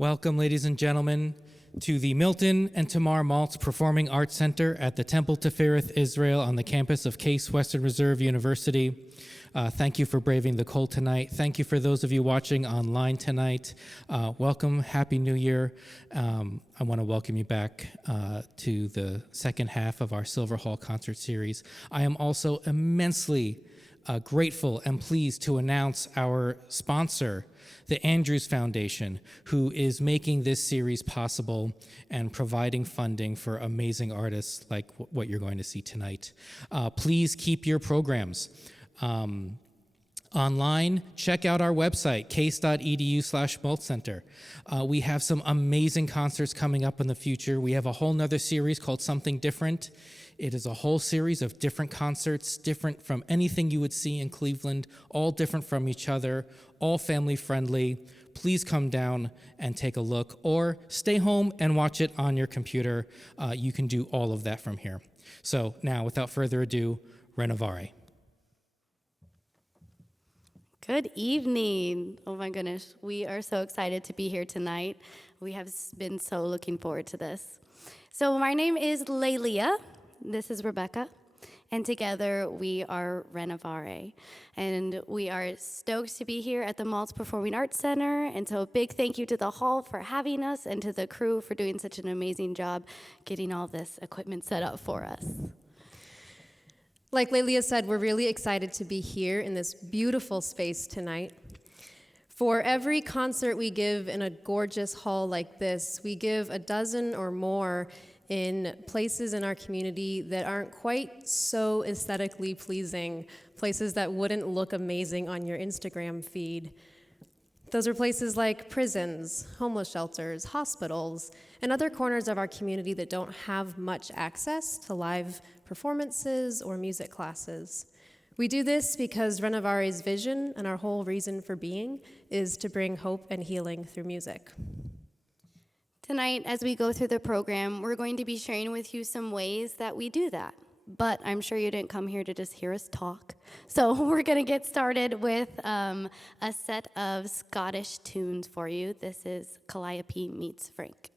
Welcome, ladies and gentlemen, to the Milton and Tamar Maltz Performing Arts Center at the Temple Tifereth Israel on the campus of Case Western Reserve University. Thank you for braving the cold tonight. Thank you for those of you watching online tonight. Welcome, Happy New Year. I want to welcome you back to the second half of our Silver Hall concert series. I am also immensely grateful and pleased to announce our sponsor, the Andrews Foundation, who is making this series possible and providing funding for amazing artists like what you're going to see tonight. Please keep your programs online. Check out our website, case.edu/maltzcenter. We have some amazing concerts coming up in the future. We have a whole nother series called Something Different. It is a whole series of different concerts, different from anything you would see in Cleveland, all different from each other, all family friendly. Please come down and take a look, or stay home and watch it on your computer. You can do all of that from here. So now, without further ado, Renovare. Good evening. Oh my goodness, we are so excited to be here tonight. We have been so looking forward to this. So my name is Lelia. This is Rebecca, and together we are Renovare, and we are stoked to be here at the Maltz Performing Arts Center, and so a big thank you to the hall for having us and to the crew for doing such an amazing job getting all this equipment set up for us. Like Lelia said, we're really excited to be here in this beautiful space tonight. For every concert we give in a gorgeous hall like this, we give a dozen or more in places in our community that aren't quite so aesthetically pleasing, places that wouldn't look amazing on your Instagram feed. Those are places like prisons, homeless shelters, hospitals, and other corners of our community that don't have much access to live performances or music classes. We do this because Renovare's vision and our whole reason for being is to bring hope and healing through music. Tonight, as we go through the program, we're going to be sharing with you some ways that we do that. But I'm sure you didn't come here to just hear us talk. So we're going to get started with a set of Scottish tunes for you. This is Calliope meets Frank.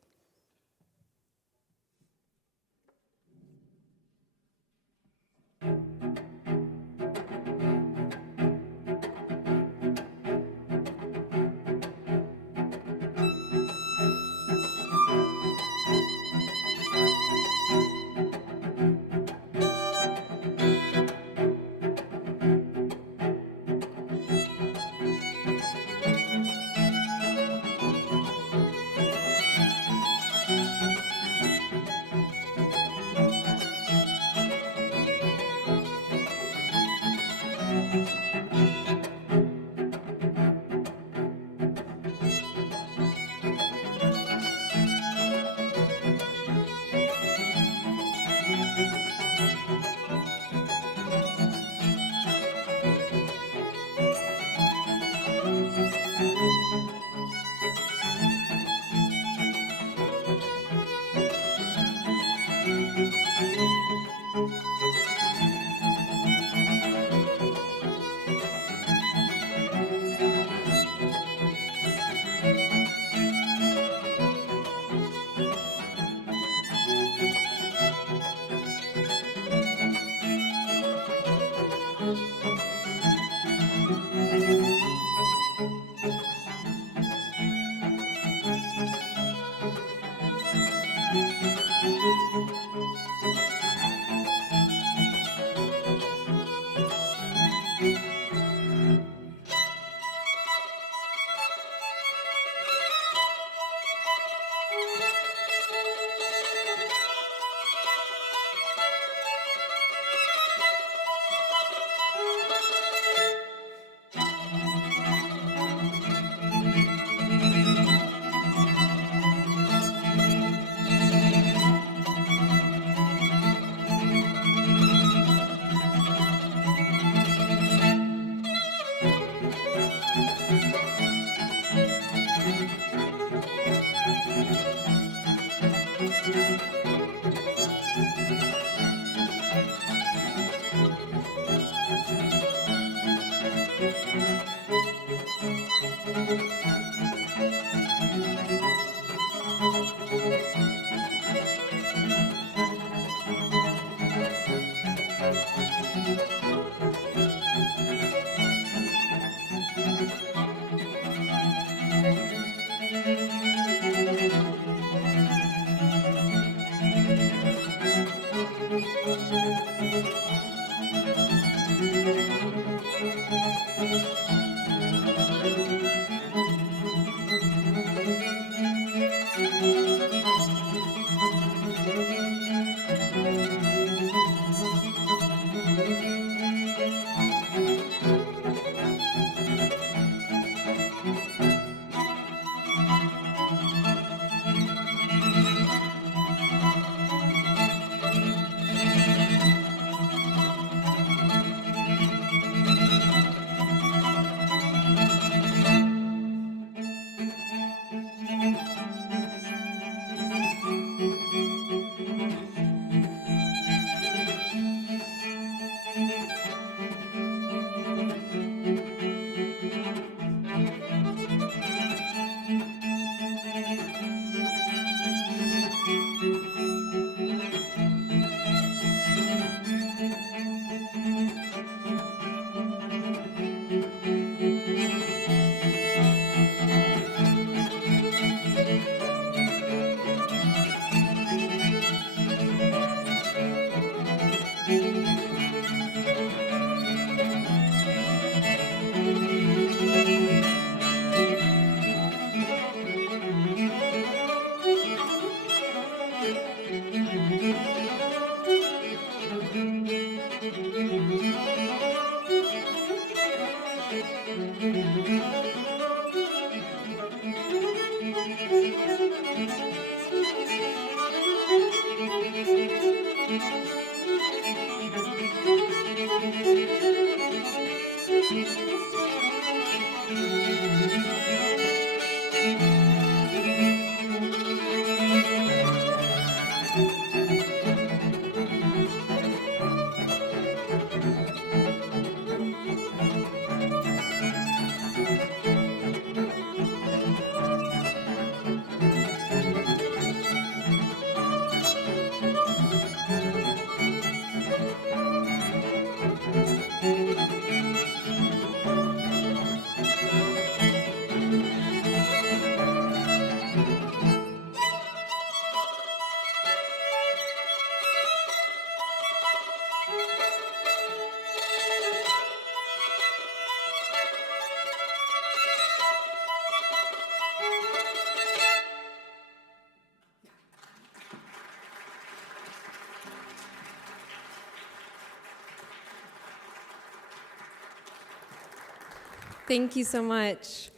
Thank you so much.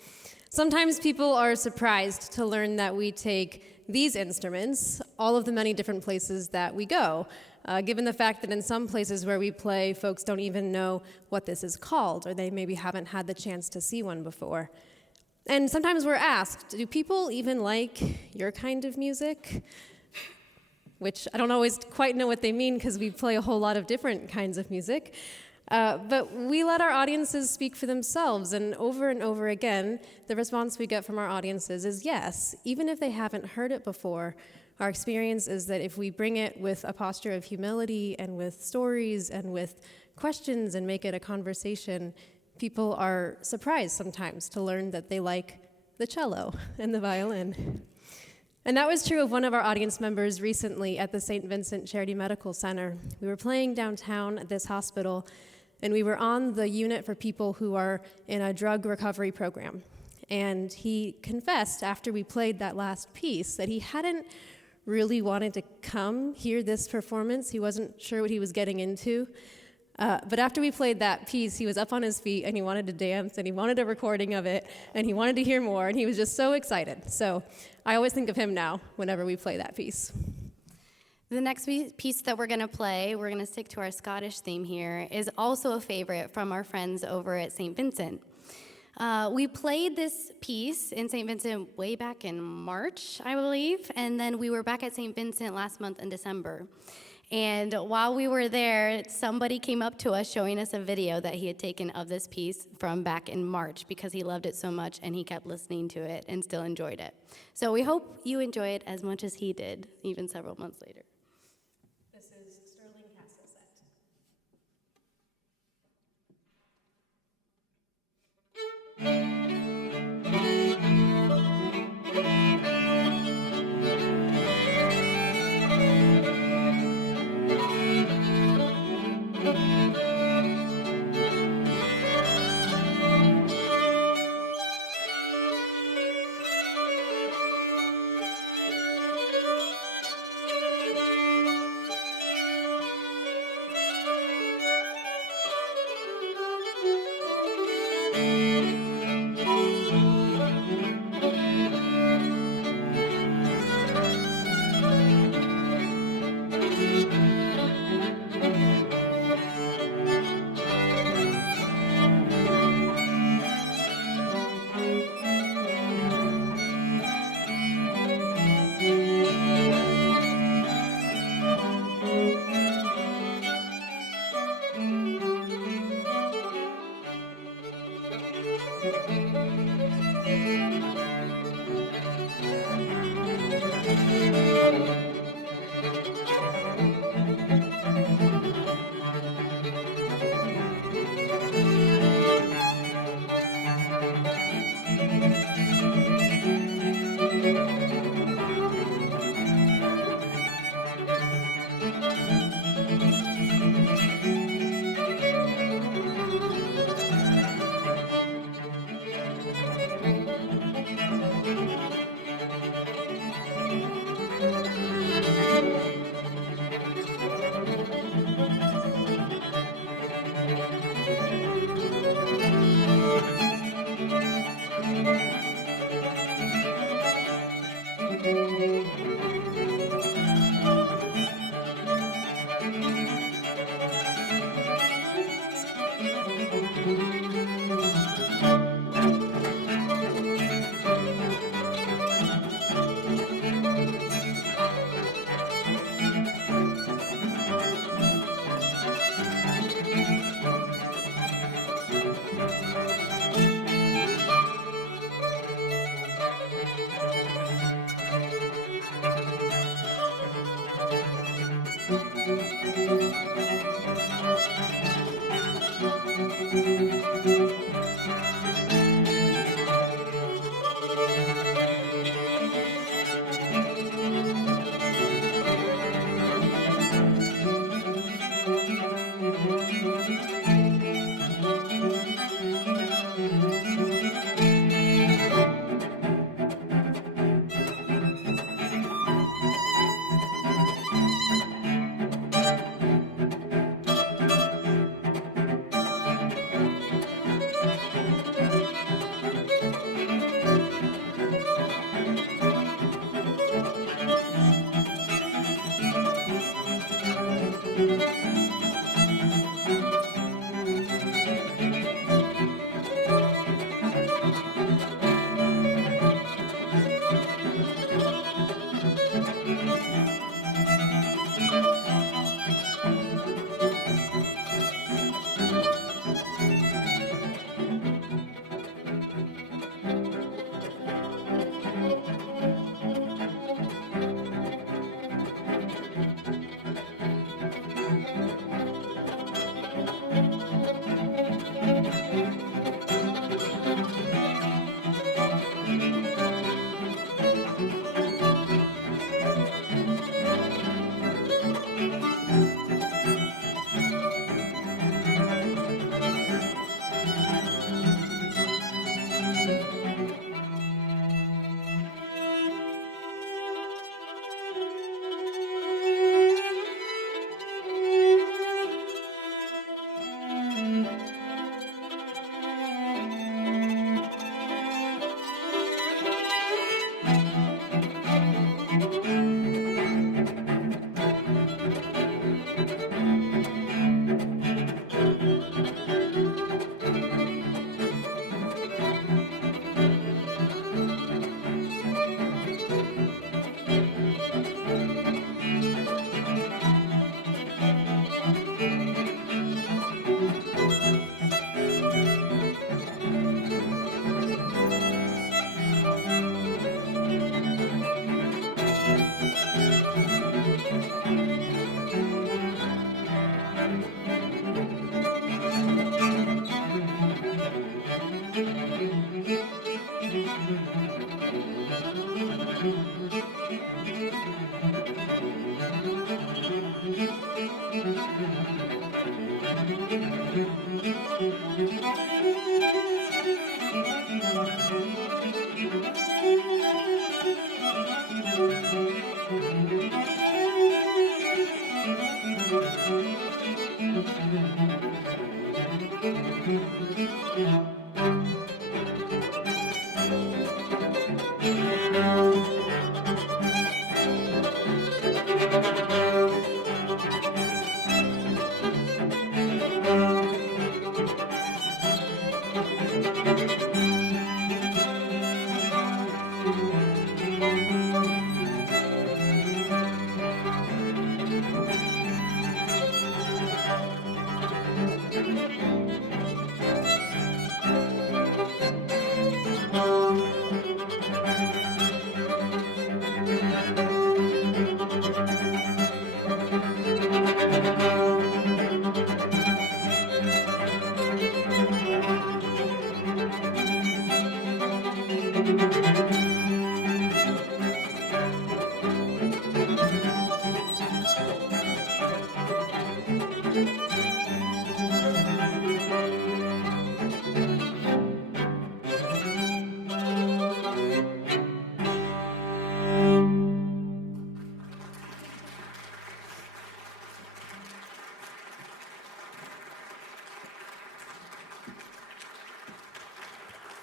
Sometimes people are surprised to learn that we take these instruments all of the many different places that we go, given the fact that in some places where we play, folks don't even know what this is called, or they maybe haven't had the chance to see one before. And sometimes we're asked, do people even like your kind of music? Which I don't always quite know what they mean because we play a whole lot of different kinds of music. But we let our audiences speak for themselves, and over again, the response we get from our audiences is yes. Even if they haven't heard it before, our experience is that if we bring it with a posture of humility and with stories and with questions and make it a conversation, people are surprised sometimes to learn that they like the cello and the violin. And that was true of one of our audience members recently at the St. Vincent Charity Medical Center. We were playing downtown at this hospital, and we were on the unit for people who are in a drug recovery program. And he confessed after we played that last piece that he hadn't really wanted to come hear this performance. He wasn't sure what he was getting into. But after we played that piece, he was up on his feet, and he wanted to dance, and he wanted a recording of it, and he wanted to hear more, and he was just so excited. So I always think of him now whenever we play that piece. The next piece that we're going to play, we're going to stick to our Scottish theme here, is also a favorite from our friends over at St. Vincent. We played this piece in St. Vincent way back in March, I believe, and then we were back at St. Vincent last month in December. And while we were there, somebody came up to us showing us a video that he had taken of this piece from back in March because he loved it so much and he kept listening to it and still enjoyed it. So we hope you enjoy it as much as he did, even several months later. This is Sterling Castle Set.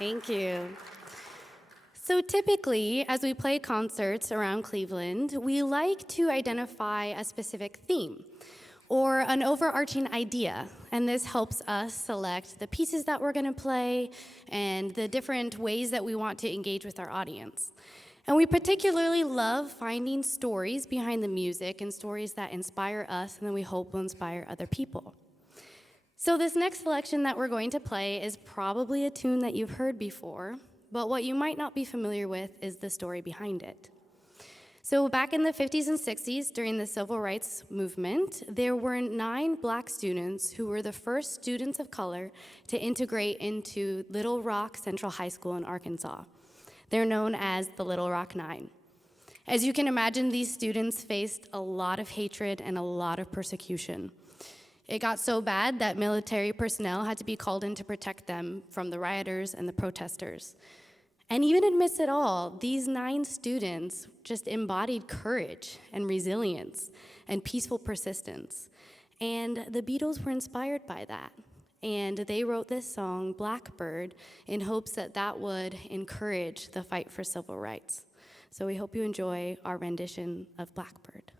Thank you. So typically, as we play concerts around Cleveland, we like to identify a specific theme or an overarching idea, and this helps us select the pieces that we're going to play and the different ways that we want to engage with our audience. And we particularly love finding stories behind the music and stories that inspire us and that we hope will inspire other people. So this next selection that we're going to play is probably a tune that you've heard before, but what you might not be familiar with is the story behind it. So back in the 50s and 60s, during the civil rights movement, there were 9 black students who were the first students of color to integrate into Little Rock Central High School in Arkansas. They're known as the Little Rock Nine. As you can imagine, these students faced a lot of hatred and a lot of persecution. It got so bad that military personnel had to be called in to protect them from the rioters and the protesters. And even amidst it all, these 9 students just embodied courage and resilience and peaceful persistence. And the Beatles were inspired by that. And they wrote this song, Blackbird, in hopes that that would encourage the fight for civil rights. So we hope you enjoy our rendition of Blackbird.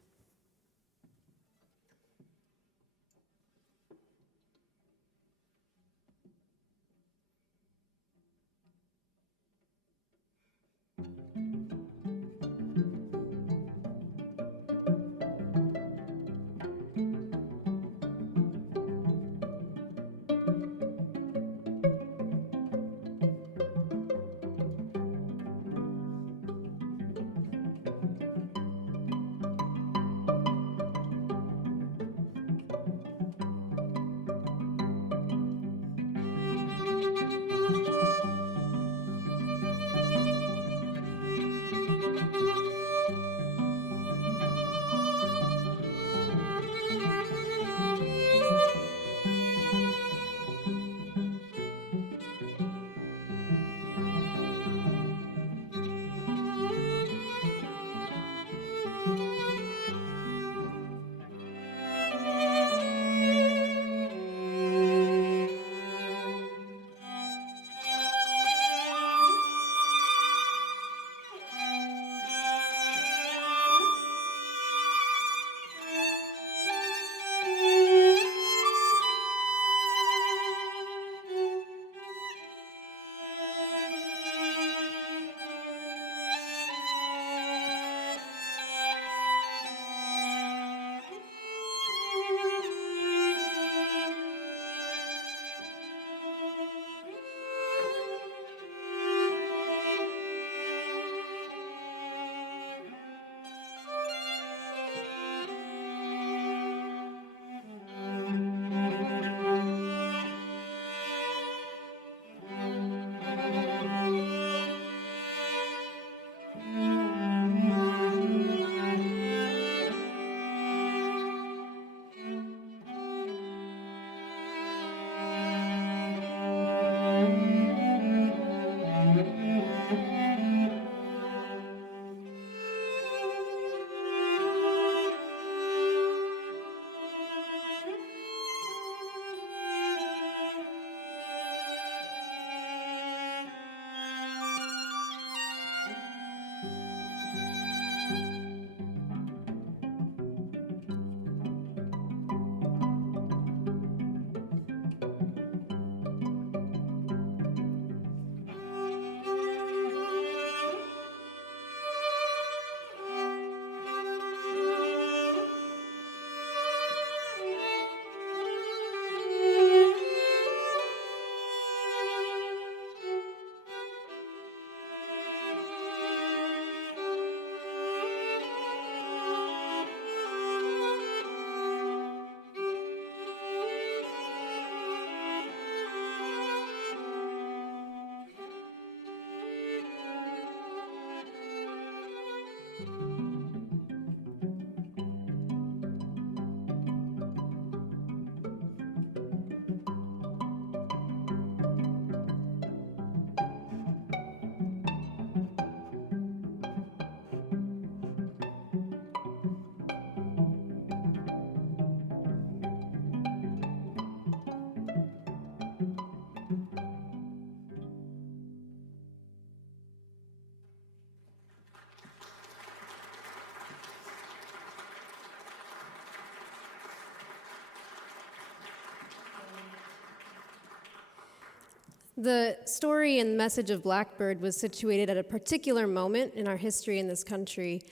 The story and message of Blackbird was situated at a particular moment in our history in this country,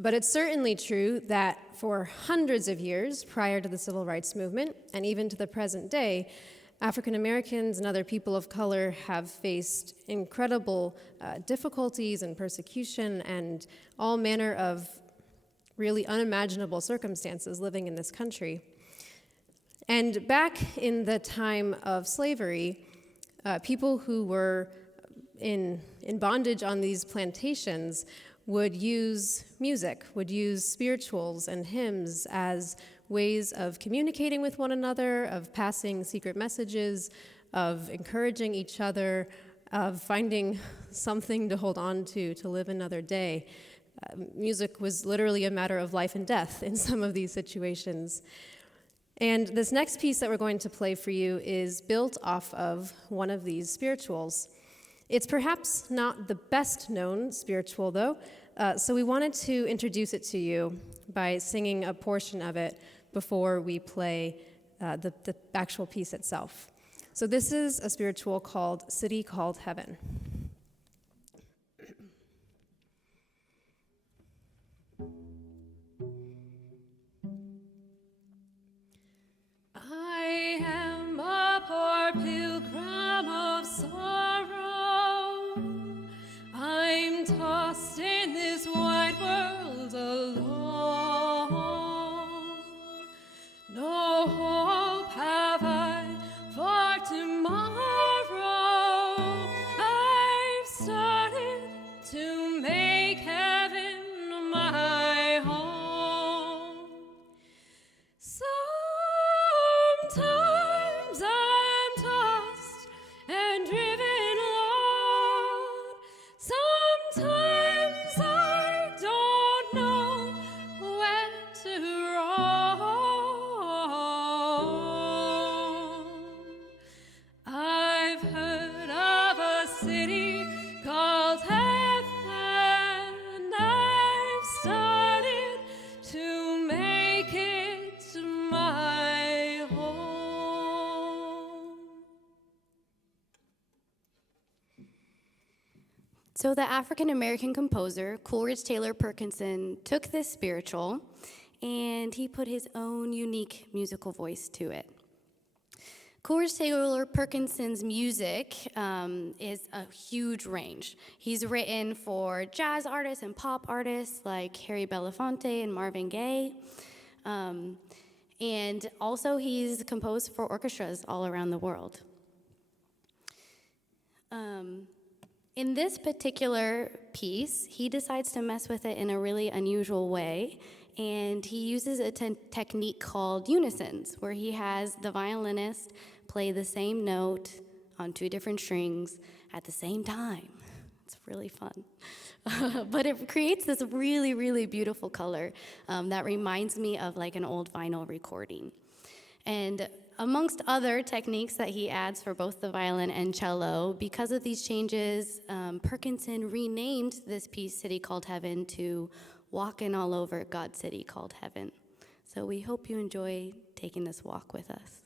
but it's certainly true that for hundreds of years prior to the Civil Rights Movement, and even to the present day, African Americans and other people of color have faced incredible difficulties and persecution and all manner of really unimaginable circumstances living in this country. And back in the time of slavery, people who were in bondage on these plantations would use music, would use spirituals and hymns as ways of communicating with one another, of passing secret messages, of encouraging each other, of finding something to hold on to live another day. Music was literally a matter of life and death in some of these situations. And this next piece that we're going to play for you is built off of one of these spirituals. It's perhaps not the best known spiritual, though, so we wanted to introduce it to you by singing a portion of it before we play the actual piece itself. So this is a spiritual called City Called Heaven. I am a poor pilgrim of sorrow. I'm tossed in this wide world alone. No hope have I for tomorrow. I've started to make heaven my home. Sometimes I'm tossed and driven, Lord. Sometimes I don't know where to roam. I've heard of a city called heaven, and I've started to make it my home. So the African-American composer, Coleridge Taylor Perkinson, took this spiritual and he put his own unique musical voice to it. Coleridge Taylor Perkinson's music is a huge range. He's written for jazz artists and pop artists like Harry Belafonte and Marvin Gaye. And also he's composed for orchestras all around the world. In this particular piece, he decides to mess with it in a really unusual way, and he uses a technique called unisons, where he has the violinist play the same note on two different strings at the same time. It's really fun. But it creates this really, really beautiful color that reminds me of like an old vinyl recording. And amongst other techniques that he adds for both the violin and cello, because of these changes, Perkinson renamed this piece, City Called Heaven, to Walkin' All Over God's City Called Heaven. So we hope you enjoy taking this walk with us.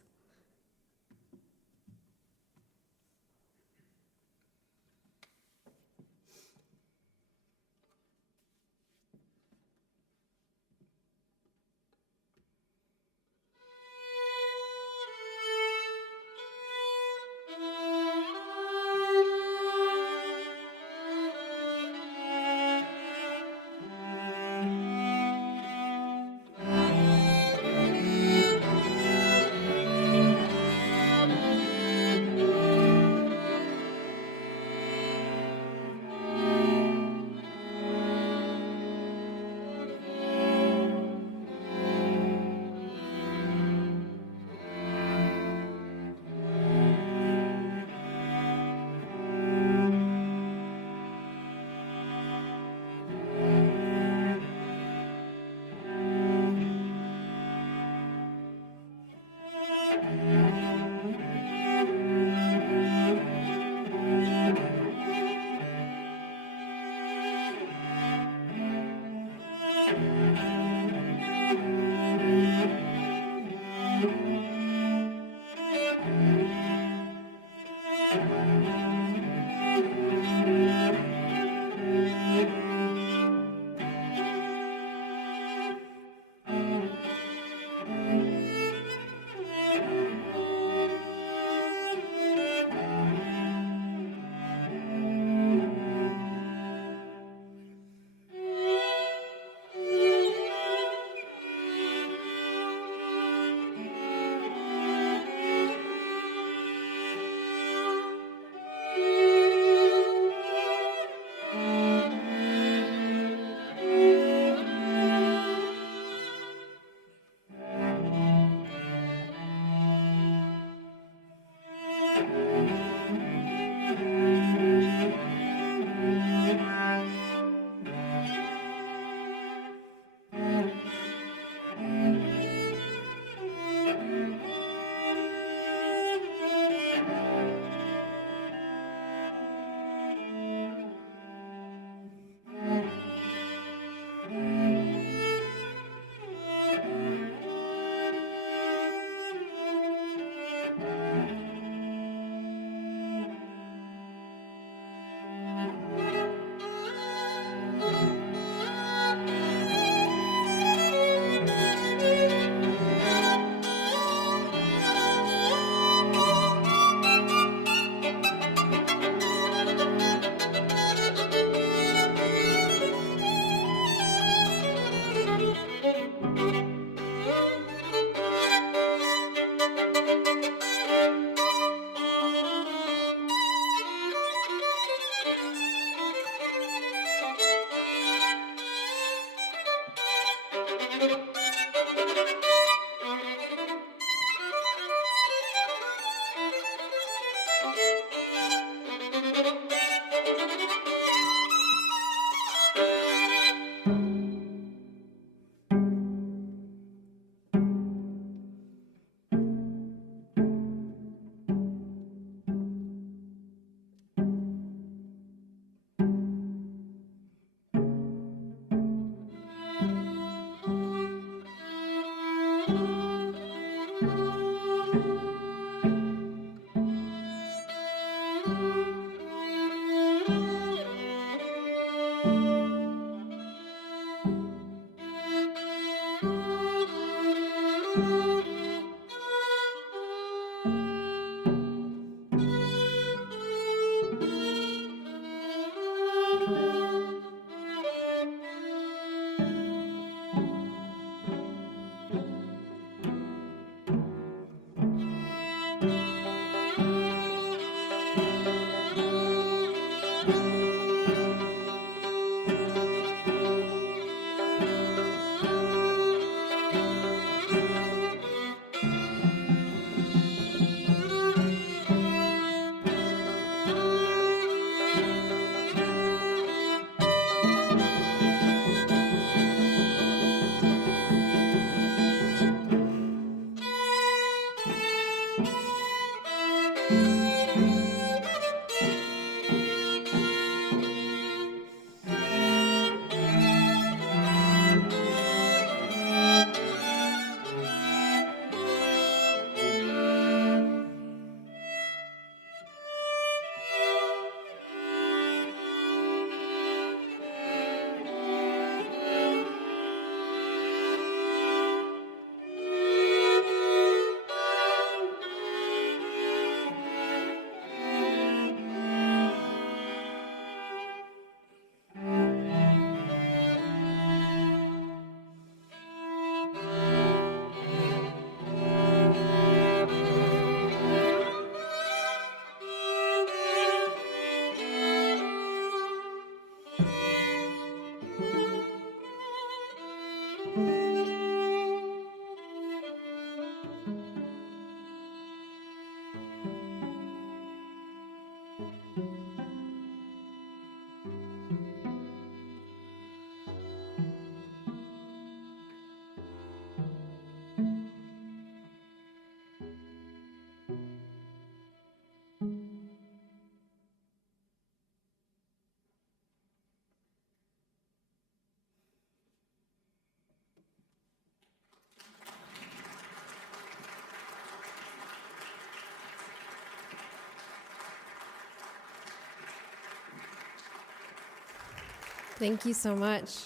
Thank you so much.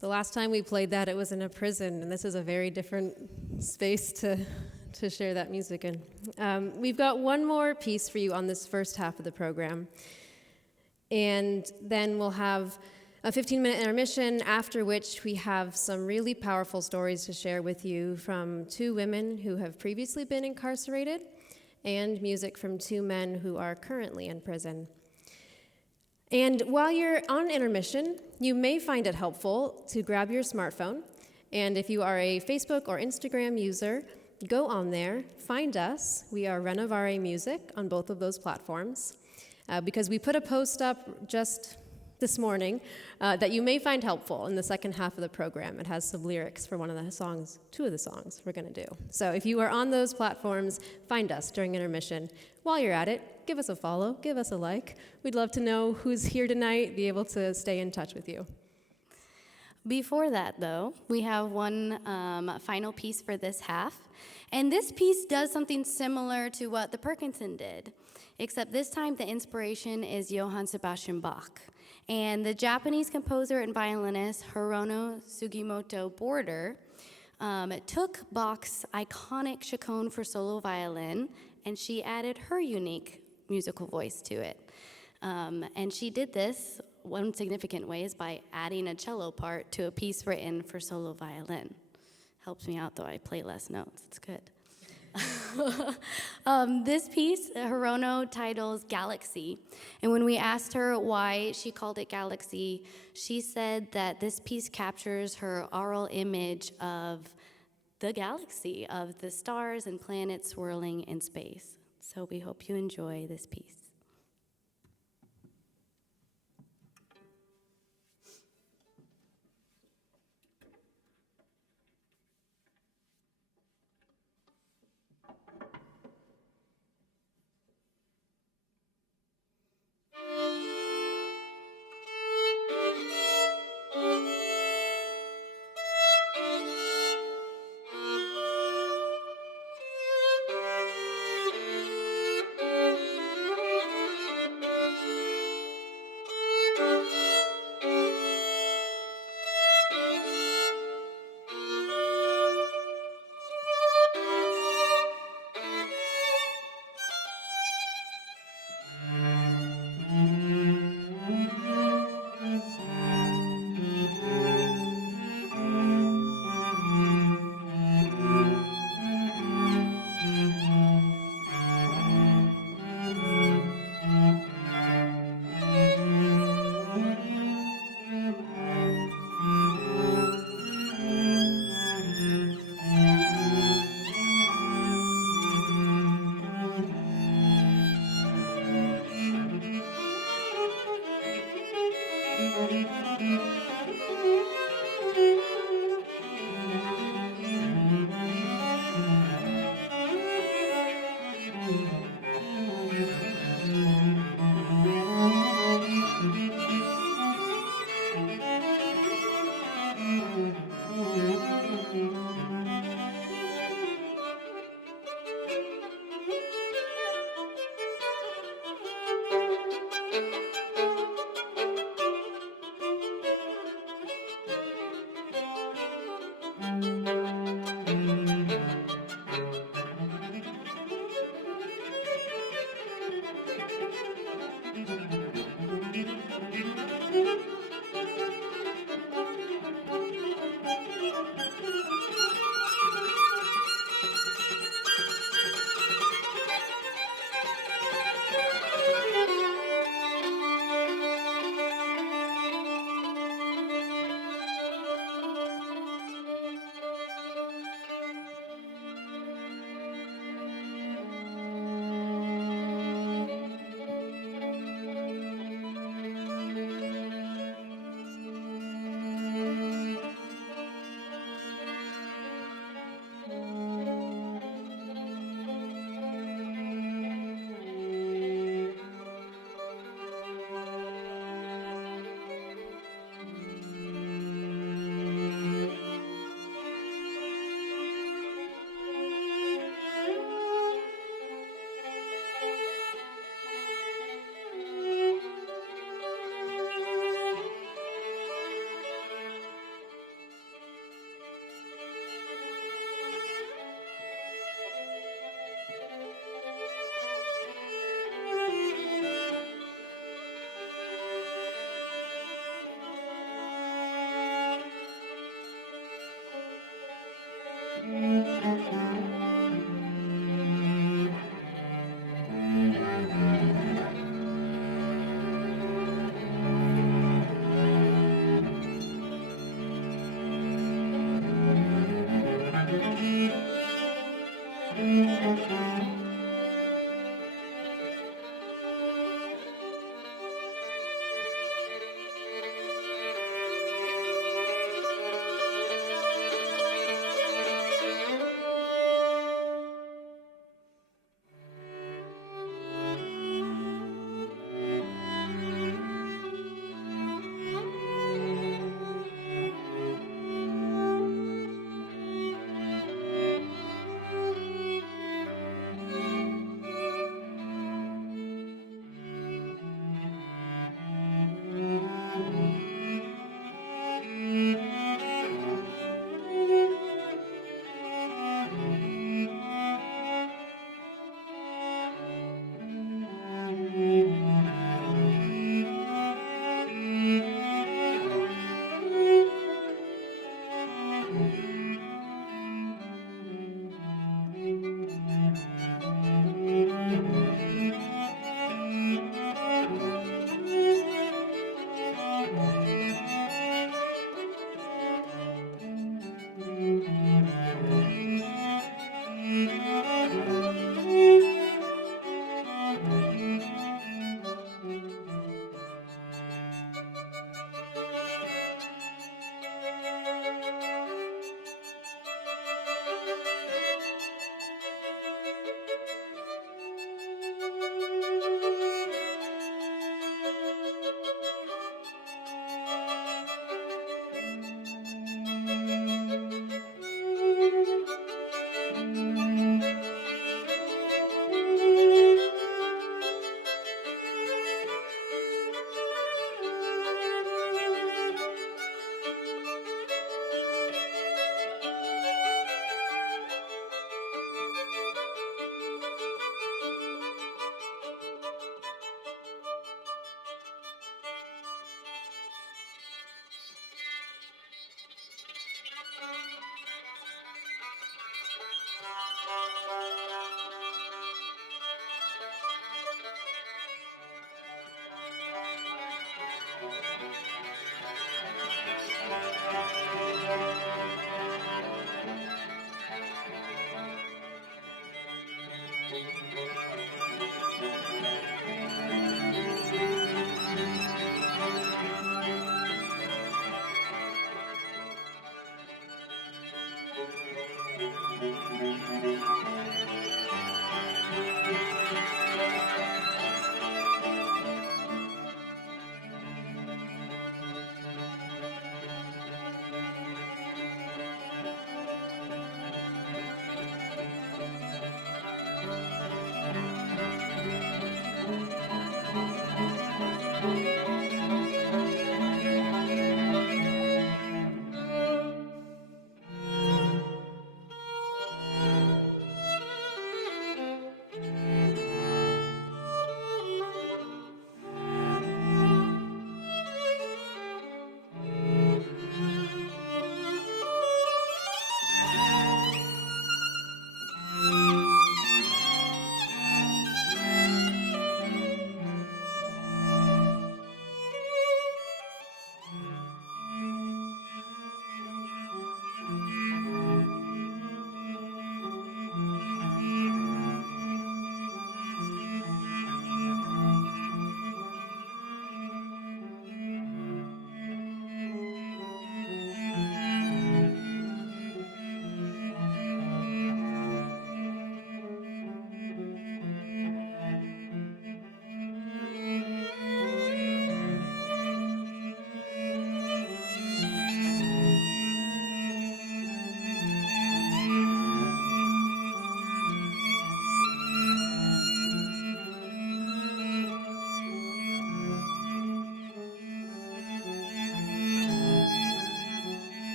The last time we played that, it was in a prison, and this is a very different space to share that music in. We've got one more piece for you on this first half of the program, and then we'll have a 15-minute intermission, after which we have some really powerful stories to share with you from two women who have previously been incarcerated, and music from two men who are currently in prison. And while you're on intermission, you may find it helpful to grab your smartphone, and if you are a Facebook or Instagram user, go on there, find us. We are Renovare Music on both of those platforms, because we put a post up just this morning that you may find helpful in the second half of the program. It has some lyrics for one of the songs, two of the songs we're going to do. So if you are on those platforms, find us during intermission. While you're at it, give us a follow, give us a like. We'd love to know who's here tonight, be able to stay in touch with you. Before that, though, we have one final piece for this half. And this piece does something similar to what the Perkinson did, except this time the inspiration is Johann Sebastian Bach. And the Japanese composer and violinist Hirono Sugimoto Border took Bach's iconic chaconne for solo violin, and she added her unique musical voice to it. And she did this, one significant way is by adding a cello part to a piece written for solo violin. Helps me out, though I play less notes. It's good. This piece, Hirono titles Galaxy. And when we asked her why she called it Galaxy, she said that this piece captures her aural image of the galaxy, of the stars and planets swirling in space. So we hope you enjoy this piece.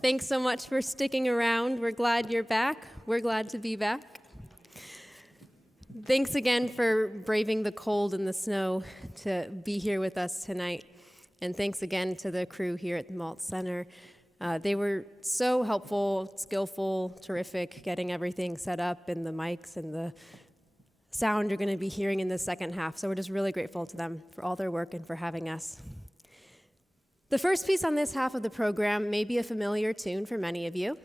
Thanks so much for sticking around. We're glad you're back. We're glad to be back. Thanks again for braving the cold and the snow to be here with us tonight. And thanks again to the crew here at the Maltz Center. They were so helpful, skillful, terrific, getting everything set up and the mics and the sound you're going to be hearing in the second half. So we're just really grateful to them for all their work and for having us. The first piece on this half of the program may be a familiar tune for many of you.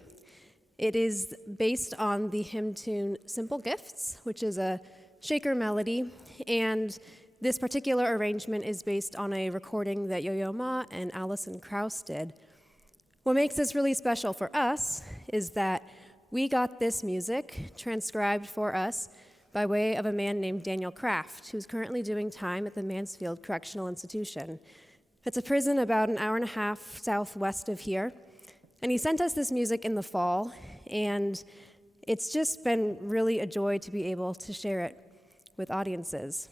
It is based on the hymn tune Simple Gifts, which is a shaker melody, and this particular arrangement is based on a recording that Yo-Yo Ma and Alison Krauss did. What makes this really special for us is that we got this music transcribed for us by way of a man named Daniel Kraft, who's currently doing time at the Mansfield Correctional Institution. It's a prison about an hour and a half southwest of here. And he sent us this music in the fall, and it's just been really a joy to be able to share it with audiences.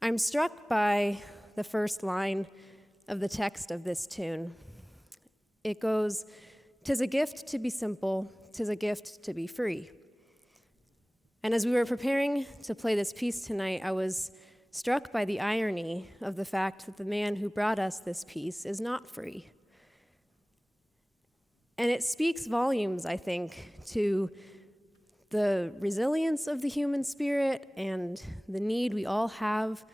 I'm struck by the first line of the text of this tune. It goes, "'Tis a gift to be simple, 'tis a gift to be free." And as we were preparing to play this piece tonight, I was struck by the irony of the fact that the man who brought us this piece is not free. And it speaks volumes, I think, to the resilience of the human spirit and the need we all have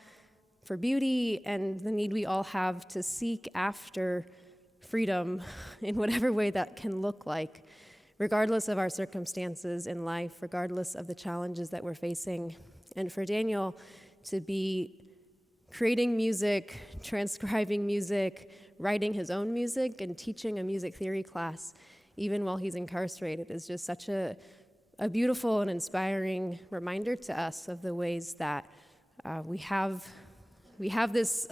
for beauty and the need we all have to seek after freedom in whatever way that can look like, regardless of our circumstances in life, regardless of the challenges that we're facing. And for Daniel to be creating music, transcribing music, writing his own music, and teaching a music theory class, even while he's incarcerated, is just such a beautiful and inspiring reminder to us of the ways that we have this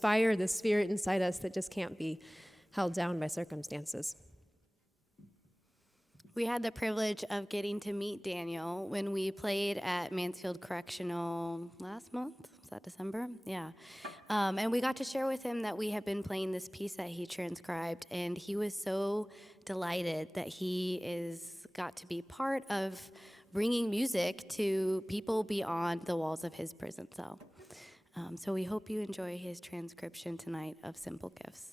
fire, this spirit inside us that just can't be held down by circumstances. We had the privilege of getting to meet Daniel when we played at Mansfield Correctional last month. Was that December? Yeah. And we got to share with him that we have been playing this piece that he transcribed, and he was so delighted that he got to be part of bringing music to people beyond the walls of his prison cell. So we hope you enjoy his transcription tonight of Simple Gifts.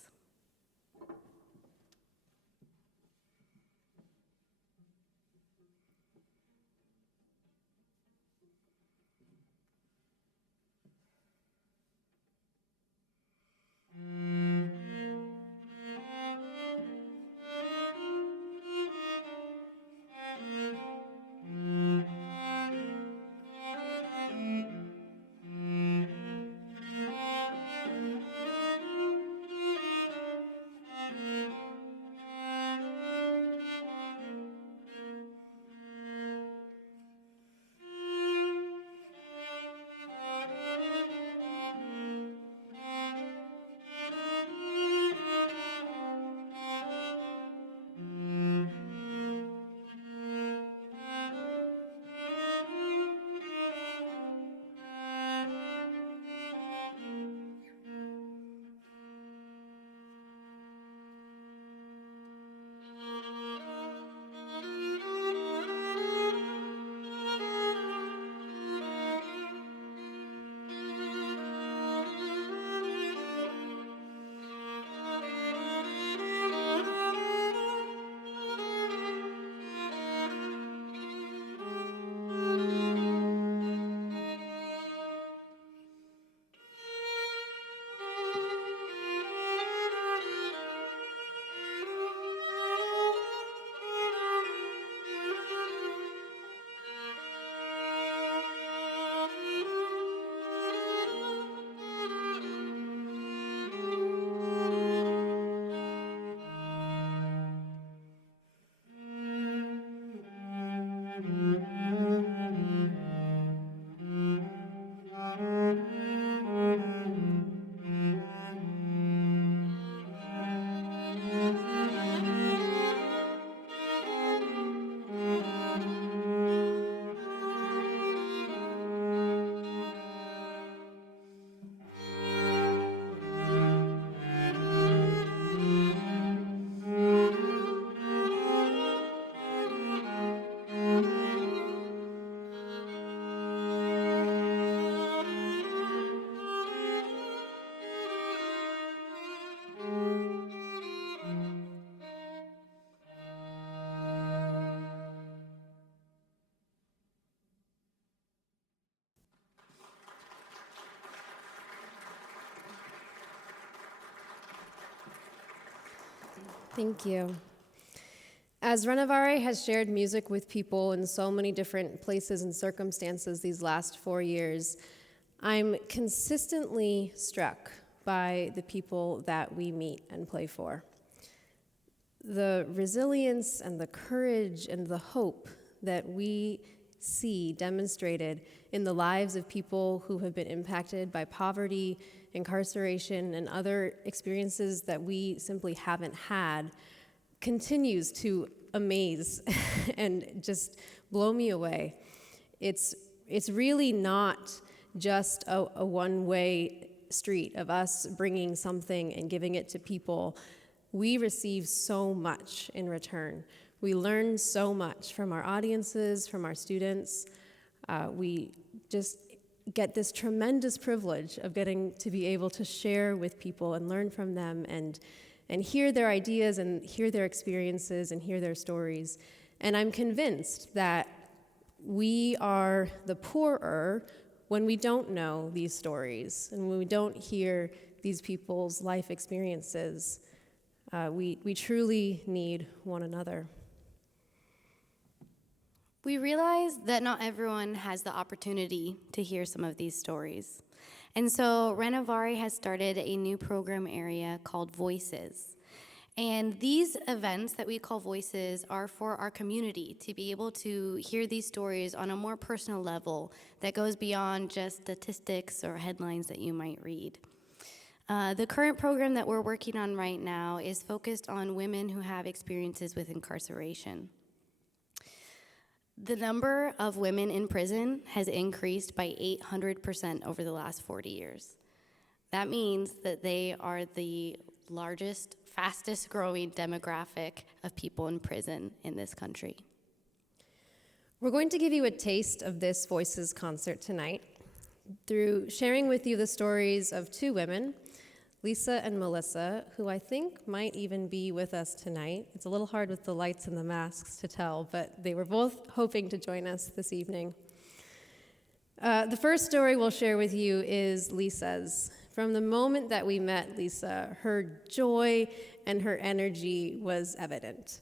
Thank you. As Renovare has shared music with people in so many different places and circumstances these last 4 years, I'm consistently struck by the people that we meet and play for. The resilience and the courage and the hope that we see demonstrated in the lives of people who have been impacted by poverty, incarceration, and other experiences that we simply haven't had continues to amaze and just blow me away. It's really not just a one-way street of us bringing something and giving it to people. We receive so much in return. We learn so much from our audiences, from our students. We just get this tremendous privilege of getting to be able to share with people and learn from them and hear their ideas and hear their experiences and hear their stories. And I'm convinced that we are the poorer when we don't know these stories and when we don't hear these people's life experiences. We truly need one another. We realize that not everyone has the opportunity to hear some of these stories. And so Renovare has started a new program area called Voices. And these events that we call Voices are for our community to be able to hear these stories on a more personal level that goes beyond just statistics or headlines that you might read. The current program that we're working on right now is focused on women who have experiences with incarceration. The number of women in prison has increased by 800% over the last 40 years. That means that they are the largest, fastest growing demographic of people in prison in this country. We're going to give you a taste of this Voices concert tonight through sharing with you the stories of two women, Lisa and Melissa, who I think might even be with us tonight. It's a little hard with the lights and the masks to tell, but they were both hoping to join us this evening. The first story we'll share with you is Lisa's. From the moment that we met Lisa, her joy and her energy was evident.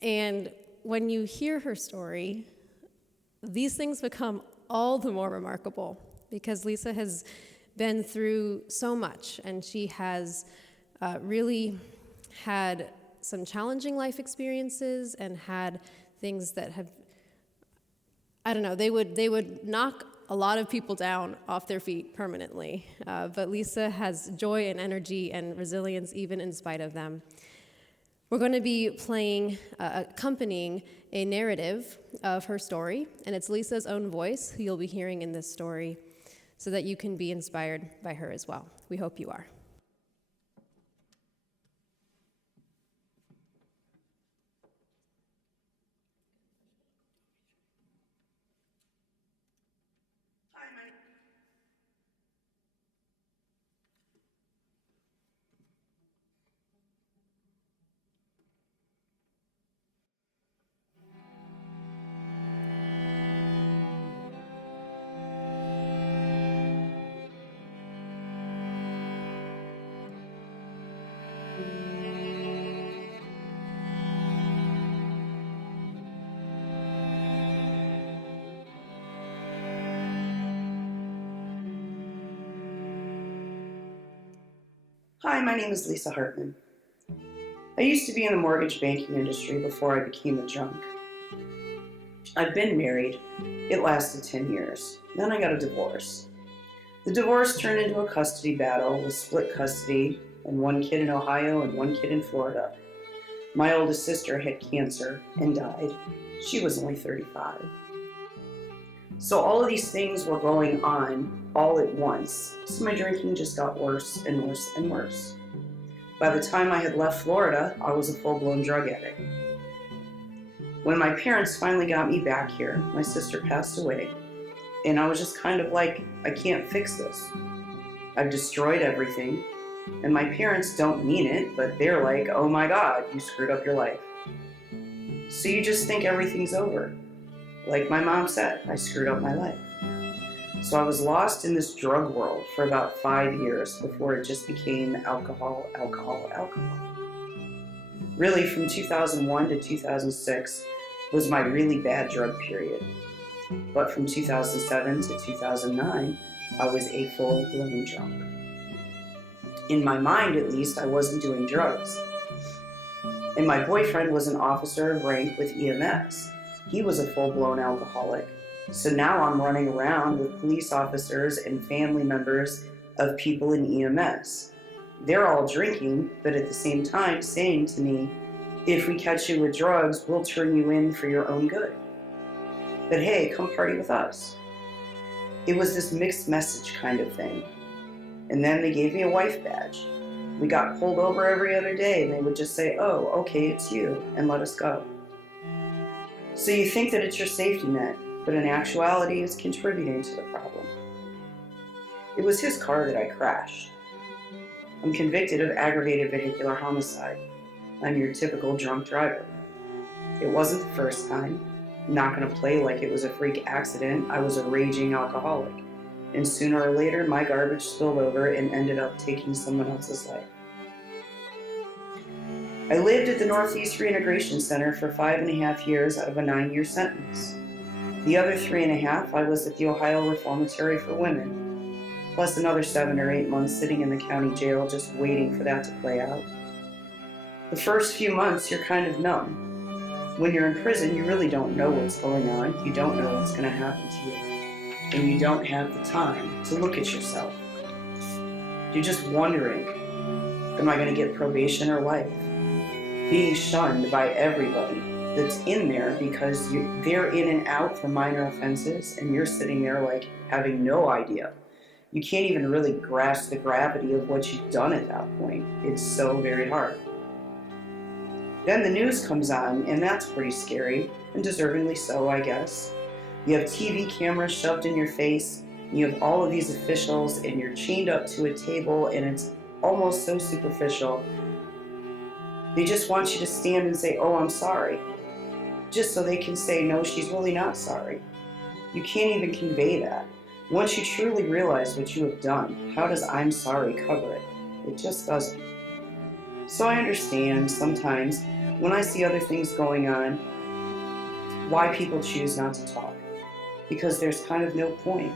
And when you hear her story, these things become all the more remarkable because Lisa has been through so much, and she has really had some challenging life experiences and had things that have, I don't know, they would knock a lot of people down off their feet permanently. But Lisa has joy and energy and resilience even in spite of them. We're going to be accompanying a narrative of her story, and it's Lisa's own voice who you'll be hearing in this story, so that you can be inspired by her as well. We hope you are. Hi, my name is Lisa Hartman. I used to be in the mortgage banking industry before I became a drunk. I've been married. It lasted 10 years. Then I got a divorce. The divorce turned into a custody battle with split custody and one kid in Ohio and one kid in Florida. My oldest sister had cancer and died. She was only 35. So all of these things were going on all at once. So my drinking just got worse and worse and worse. By the time I had left Florida, I was a full-blown drug addict. When my parents finally got me back here, my sister passed away. And I was just kind of like, I can't fix this. I've destroyed everything. And my parents don't mean it, but they're like, oh my God, you screwed up your life. So you just think everything's over. Like my mom said, I screwed up my life. So I was lost in this drug world for about 5 years before it just became alcohol, alcohol, alcohol. Really, from 2001 to 2006 was my really bad drug period. But from 2007 to 2009, I was a full-blown drunk. In my mind, at least, I wasn't doing drugs. And my boyfriend was an officer of rank with EMS. He was a full-blown alcoholic. So now I'm running around with police officers and family members of people in EMS. They're all drinking, but at the same time saying to me, if we catch you with drugs, we'll turn you in for your own good. But hey, come party with us. It was this mixed message kind of thing. And then they gave me a wife badge. We got pulled over every other day and they would just say, oh, okay, it's you, and let us go. So you think that it's your safety net, but in actuality, it's contributing to the problem. It was his car that I crashed. I'm convicted of aggravated vehicular homicide. I'm your typical drunk driver. It wasn't the first time. I'm not going to play like it was a freak accident. I was a raging alcoholic. And sooner or later, my garbage spilled over and ended up taking someone else's life. I lived at the Northeast Reintegration Center for 5.5 years out of a 9-year sentence. The other 3.5, I was at the Ohio Reformatory for Women, plus another 7 or 8 months sitting in the county jail just waiting for that to play out. The first few months, you're kind of numb. When you're in prison, you really don't know what's going on. You don't know what's going to happen to you. And you don't have the time to look at yourself. You're just wondering, am I going to get probation or life? Being shunned by everybody that's in there because they're in and out for minor offenses and you're sitting there like having no idea. You can't even really grasp the gravity of what you've done at that point. It's so very hard. Then the news comes on, and that's pretty scary, and deservingly so, I guess. You have TV cameras shoved in your face, and you have all of these officials, and you're chained up to a table, and it's almost so superficial. They just want you to stand and say, oh, I'm sorry, just so they can say, no, she's really not sorry. You can't even convey that. Once you truly realize what you have done, how does I'm sorry cover it? It just doesn't. So I understand sometimes when I see other things going on, why people choose not to talk. Because there's kind of no point.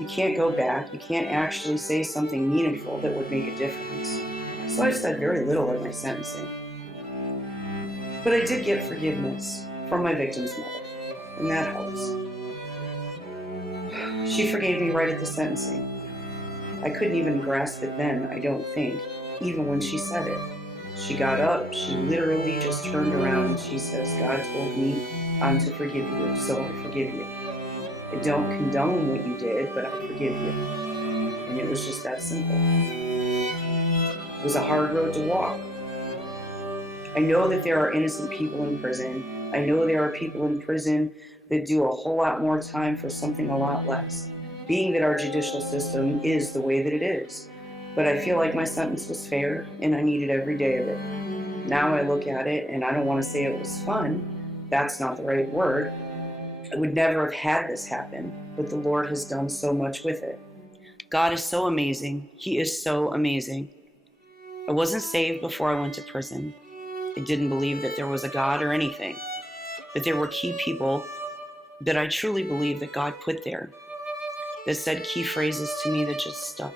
You can't go back. You can't actually say something meaningful that would make a difference. So I said very little at my sentencing. But I did get forgiveness from my victim's mother, and that helps. She forgave me right at the sentencing. I couldn't even grasp it then, I don't think, even when she said it. She got up, she literally just turned around and she says, God told me I'm to forgive you, so I forgive you. I don't condone what you did, but I forgive you. And it was just that simple. It was a hard road to walk. I know that there are innocent people in prison. I know there are people in prison that do a whole lot more time for something a lot less, being that our judicial system is the way that it is. But I feel like my sentence was fair, and I needed every day of it. Now I look at it, and I don't want to say it was fun. That's not the right word. I would never have had this happen, but the Lord has done so much with it. God is so amazing. He is so amazing. I wasn't saved before I went to prison. I didn't believe that there was a God or anything, but there were key people that I truly believe that God put there that said key phrases to me that just stuck.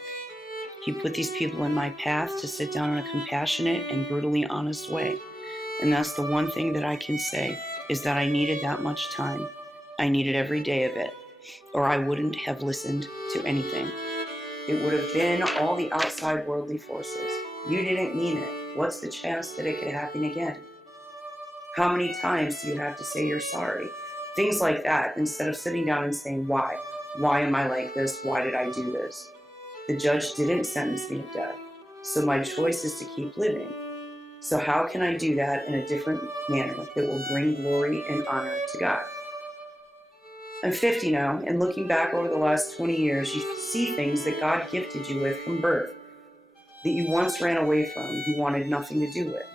He put these people in my path to sit down in a compassionate and brutally honest way. And that's the one thing that I can say is that I needed that much time. I needed every day of it, or I wouldn't have listened to anything. It would have been all the outside worldly forces. You didn't mean it. What's the chance that it could happen again? How many times do you have to say you're sorry? Things like that, instead of sitting down and saying, why? Why am I like this? Why did I do this? The judge didn't sentence me to death, so my choice is to keep living. So how can I do that in a different manner that will bring glory and honor to God? I'm 50 now, and looking back over the last 20 years, you see things that God gifted you with from birth that you once ran away from, you wanted nothing to do with.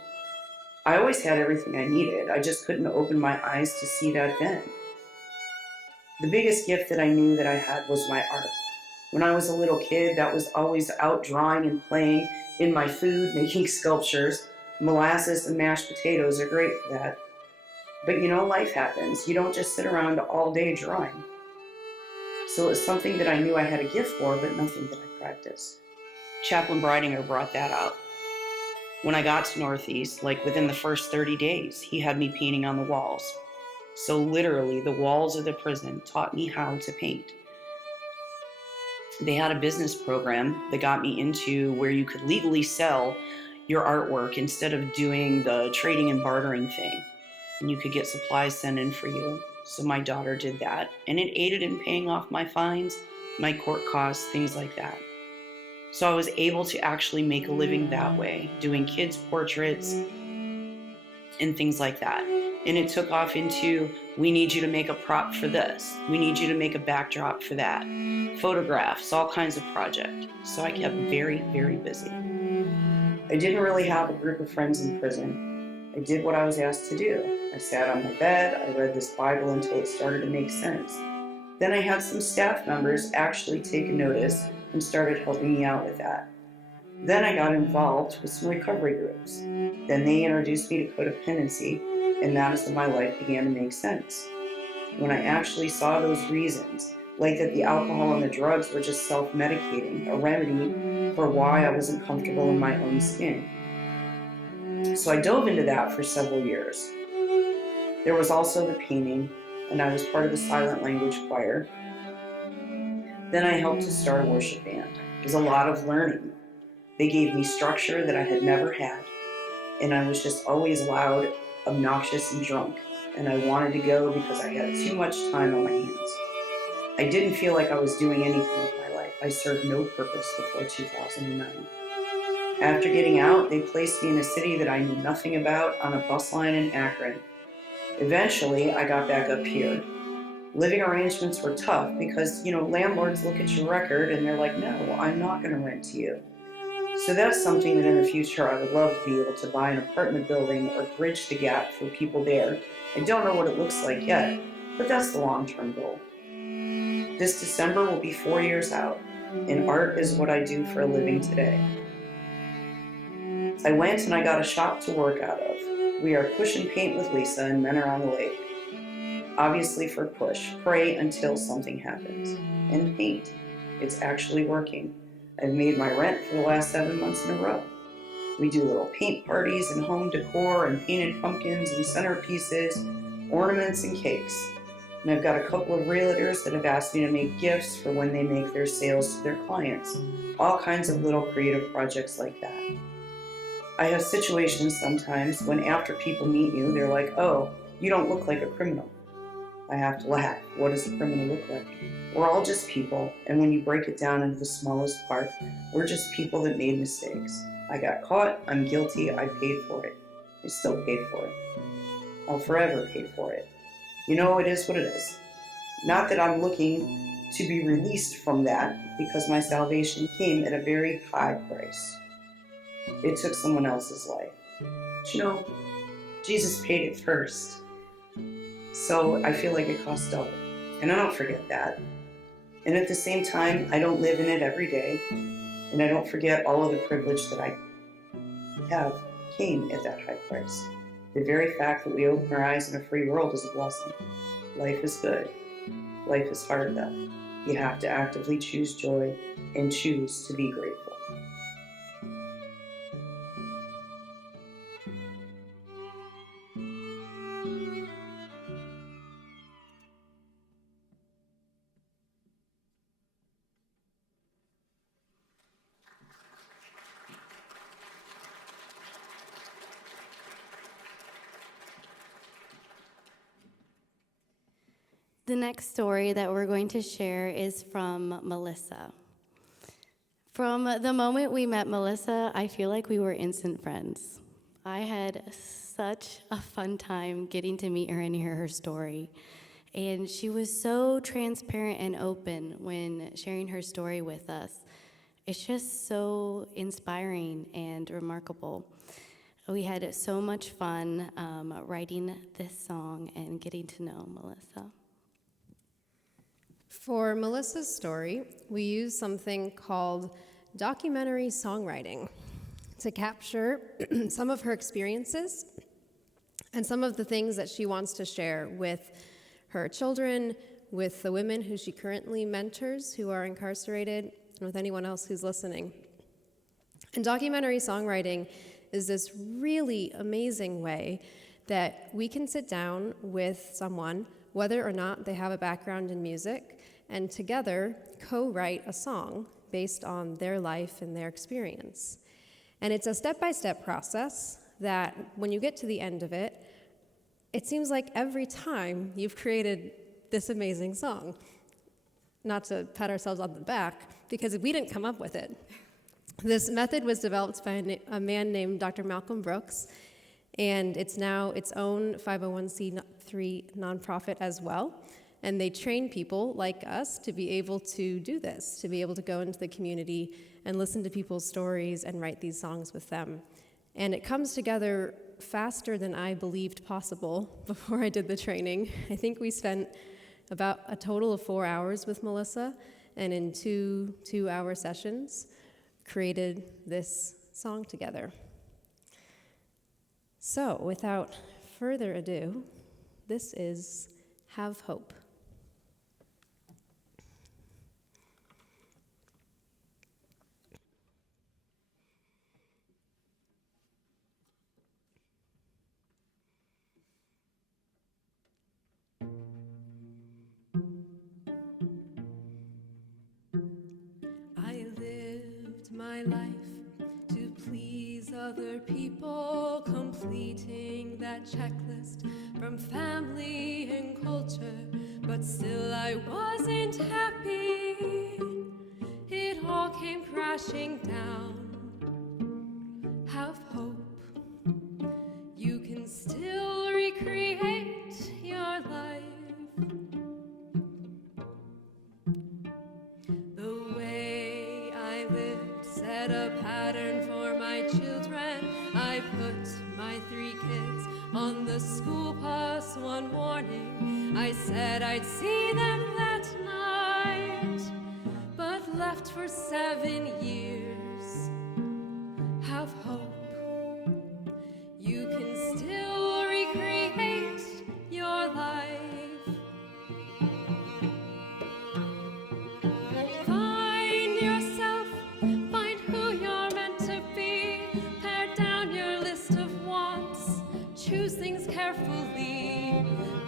I always had everything I needed. I just couldn't open my eyes to see that then. The biggest gift that I knew that I had was my art. When I was a little kid, that was always out drawing and playing, in my food, making sculptures. Molasses and mashed potatoes are great for that. But you know, life happens. You don't just sit around all day drawing. So it's something that I knew I had a gift for, but nothing that I practiced. Chaplain Breidinger brought that out. When I got to Northeast, like within the first 30 days, he had me painting on the walls. So literally, the walls of the prison taught me how to paint. They had a business program that got me into where you could legally sell your artwork instead of doing the trading and bartering thing. And you could get supplies sent in for you. So my daughter did that, and it aided in paying off my fines, my court costs, things like that. So I was able to actually make a living that way, doing kids' portraits and things like that. And it took off into, we need you to make a prop for this. We need you to make a backdrop for that. Photographs, all kinds of projects. So I kept very, very busy. I didn't really have a group of friends in prison. I did what I was asked to do. I sat on my bed, I read this Bible until it started to make sense. Then I had some staff members actually take a notice and started helping me out with that. Then I got involved with some recovery groups. Then they introduced me to codependency, and that is when my life began to make sense. When I actually saw those reasons, like that the alcohol and the drugs were just self-medicating, a remedy for why I wasn't comfortable in my own skin. So I dove into that for several years. There was also the painting, and I was part of the silent language choir. Then I helped to start a worship band. It was a lot of learning. They gave me structure that I had never had, and I was just always loud, obnoxious, and drunk, and I wanted to go because I had too much time on my hands. I didn't feel like I was doing anything with my life. I served no purpose before 2009. After getting out, they placed me in a city that I knew nothing about on a bus line in Akron. Eventually, I got back up here. Living arrangements were tough because, landlords look at your record and they're like, no, I'm not going to rent to you. So that's something that in the future I would love to be able to buy an apartment building or bridge the gap for people there. I don't know what it looks like yet, but that's the long-term goal. This December will be 4 years out, and art is what I do for a living today. I went and I got a shop to work out of. We are Push and Paint with Lisa and Men Around the Lake. Obviously for push, pray until something happens. And paint, it's actually working. I've made my rent for the last 7 months in a row. We do little paint parties and home decor and painted pumpkins and centerpieces, ornaments and cakes. And I've got a couple of realtors that have asked me to make gifts for when they make their sales to their clients. All kinds of little creative projects like that. I have situations sometimes when after people meet you, they're like, oh, you don't look like a criminal. I have to laugh. What does a criminal look like? We're all just people, and when you break it down into the smallest part, we're just people that made mistakes. I got caught, I'm guilty, I paid for it. I still paid for it. I'll forever pay for it. It is what it is. Not that I'm looking to be released from that, because my salvation came at a very high price. It took someone else's life. But Jesus paid it first. So I feel like it costs double. And I don't forget that. And at the same time, I don't live in it every day. And I don't forget all of the privilege that I have came at that high price. The very fact that we open our eyes in a free world is a blessing. Life is good. Life is hard though. You have to actively choose joy and choose to be grateful. The next story that we're going to share is from Melissa. From the moment we met Melissa, I feel like we were instant friends. I had such a fun time getting to meet her and hear her story. And she was so transparent and open when sharing her story with us. It's just so inspiring and remarkable. We had so much fun writing this song and getting to know Melissa. For Melissa's story, we use something called documentary songwriting. to capture some of her experiences and some of the things that she wants to share with her children, with the women who she currently mentors who are incarcerated, and with anyone else who's listening. And documentary songwriting is this really amazing way that we can sit down with someone, whether or not they have a background in music, and together co-write a song based on their life and their experience. And it's a step-by-step process that when you get to the end of it, it seems like every time you've created this amazing song. Not to pat ourselves on the back, because we didn't come up with it. This method was developed by a man named Dr. Malcolm Brooks, and it's now its own 501c3 nonprofit as well. And they train people like us to be able to do this, to be able to go into the community and listen to people's stories and write these songs with them. And it comes together faster than I believed possible before I did the training. I think we spent about a total of 4 hours with Melissa, and in two-hour sessions, created this song together. So, without further ado, this is Have Hope. My life to please other people, completing that checklist from family and culture, but still I wasn't happy. It all came crashing down. Have hope. You can still recreate your life. Set a pattern for my children. I put my 3 kids on the school bus one morning. I said I'd see them that night, but left for 7 years. Have hope. You can still recreate your life. Choose things carefully.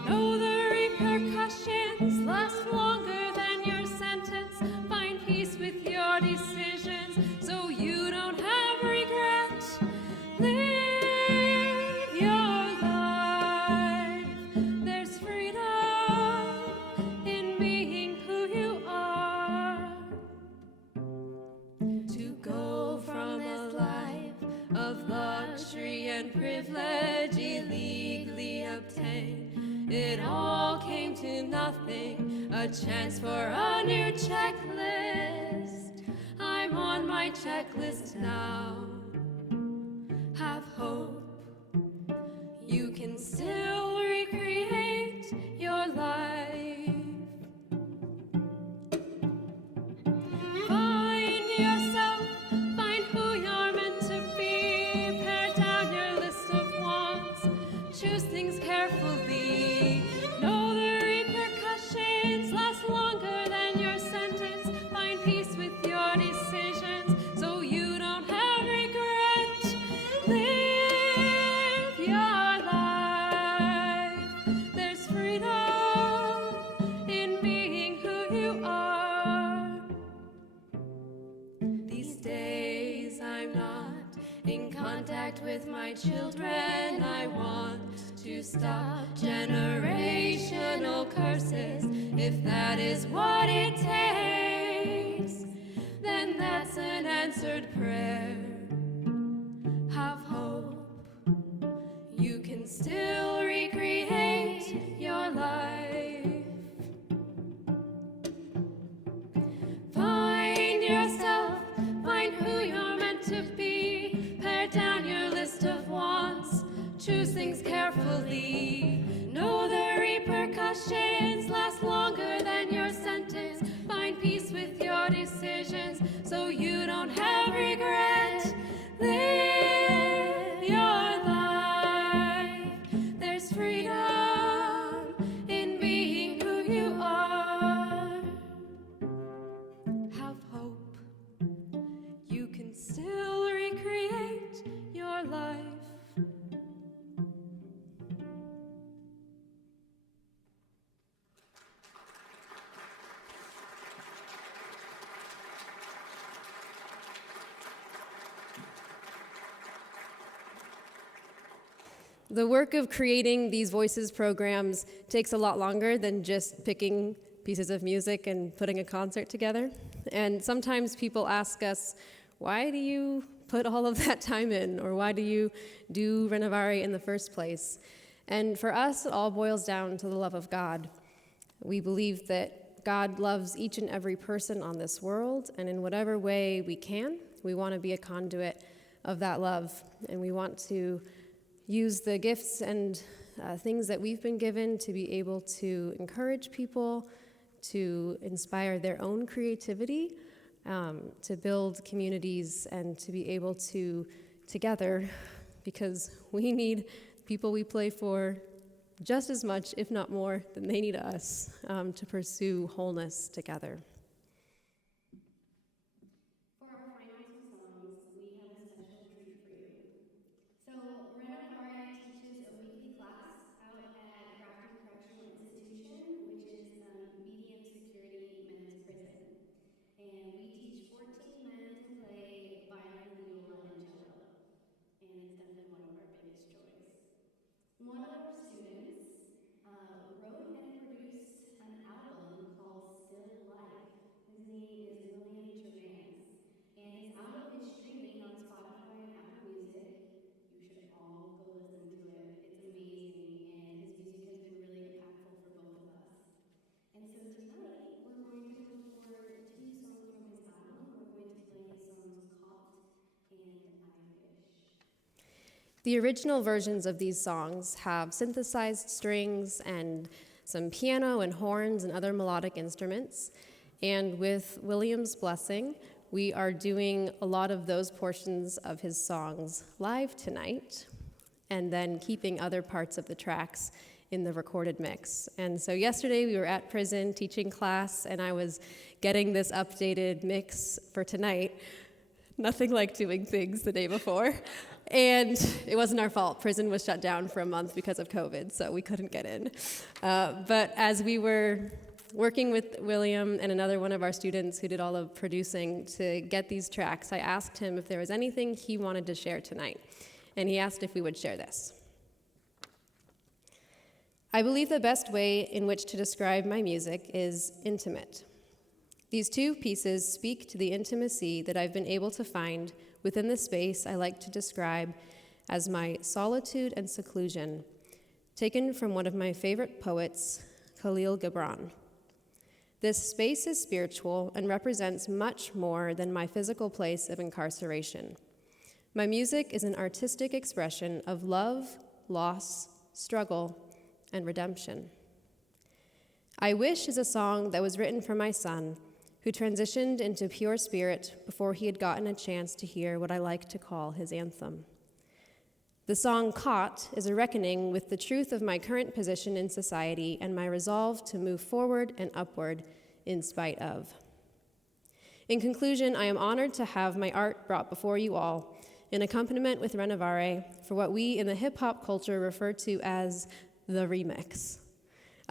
Know the repercussions last longer than your sentence. Find peace with your decisions so you don't have regret. Live your life. There's freedom in being who you are. To go from a life of luxury and privilege illegally obtained, it all came to nothing. A chance for a new checklist. I'm on my checklist now. Have hope. You can still recreate your life. Find yourself, find who you're meant to be. Pare down your list of wants. Choose things carefully. Know the repercussions last longer than your sentence. Find peace with your decisions so you don't have regret. Live your life. There's freedom in being who you are. These days I'm not in contact with my children. I want to stop generational curses. If that is what it takes, then that's an answered prayer. Have hope. You can still recreate your life. Find yourself, find who you're meant to be. Pare down your list of wants. Choose things carefully. Know the repercussions last longer than your sentence. Find peace with your decisions so you don't have regret. Live life. The work of creating these Voices programs takes a lot longer than just picking pieces of music and putting a concert together. And sometimes people ask us, why do you put all of that time in? Or why do you do Renovare in the first place? And for us, it all boils down to the love of God. We believe that God loves each and every person on this world, and in whatever way we can, we want to be a conduit of that love. And we want to use the gifts and things that we've been given to be able to encourage people, to inspire their own creativity, to build communities, and to be able to, together, because we need people we play for just as much, if not more, than they need us to pursue wholeness together. For our final two songs, we have a special treat for you. So, Renovare teaches a weekly class out at Grafton Correctional Institution, which is medium security men's prison. And we teach 14 men to play violin, viola, and cello. And it's definitely one of our biggest joys. One of our students wrote and produced an album called Still Life. His name is William Trevance. And his album is streaming on Spotify and Apple Music. You should all go listen to it. It's amazing, and his music has been really impactful for both of us. And so tonight, we're going to record two songs from his album. We're going to play his songs Caught and I Wish. The original versions of these songs have synthesized strings and some piano and horns and other melodic instruments. And with William's blessing, we are doing a lot of those portions of his songs live tonight, and then keeping other parts of the tracks in the recorded mix. And so yesterday we were at prison teaching class, and I was getting this updated mix for tonight. Nothing like doing things the day before. And it wasn't our fault. Prison was shut down for a month because of COVID, so we couldn't get in. But as we were working with William and another one of our students who did all of producing to get these tracks, I asked him if there was anything he wanted to share tonight. And he asked if we would share this. I believe the best way in which to describe my music is intimate. These two pieces speak to the intimacy that I've been able to find within the space I like to describe as my solitude and seclusion, taken from one of my favorite poets, Khalil Gibran. This space is spiritual and represents much more than my physical place of incarceration. My music is an artistic expression of love, loss, struggle, and redemption. I Wish is a song that was written for my son, who transitioned into pure spirit before he had gotten a chance to hear what I like to call his anthem. The song Caught is a reckoning with the truth of my current position in society and my resolve to move forward and upward in spite of. In conclusion, I am honored to have my art brought before you all in accompaniment with Renovare for what we in the hip-hop culture refer to as the remix.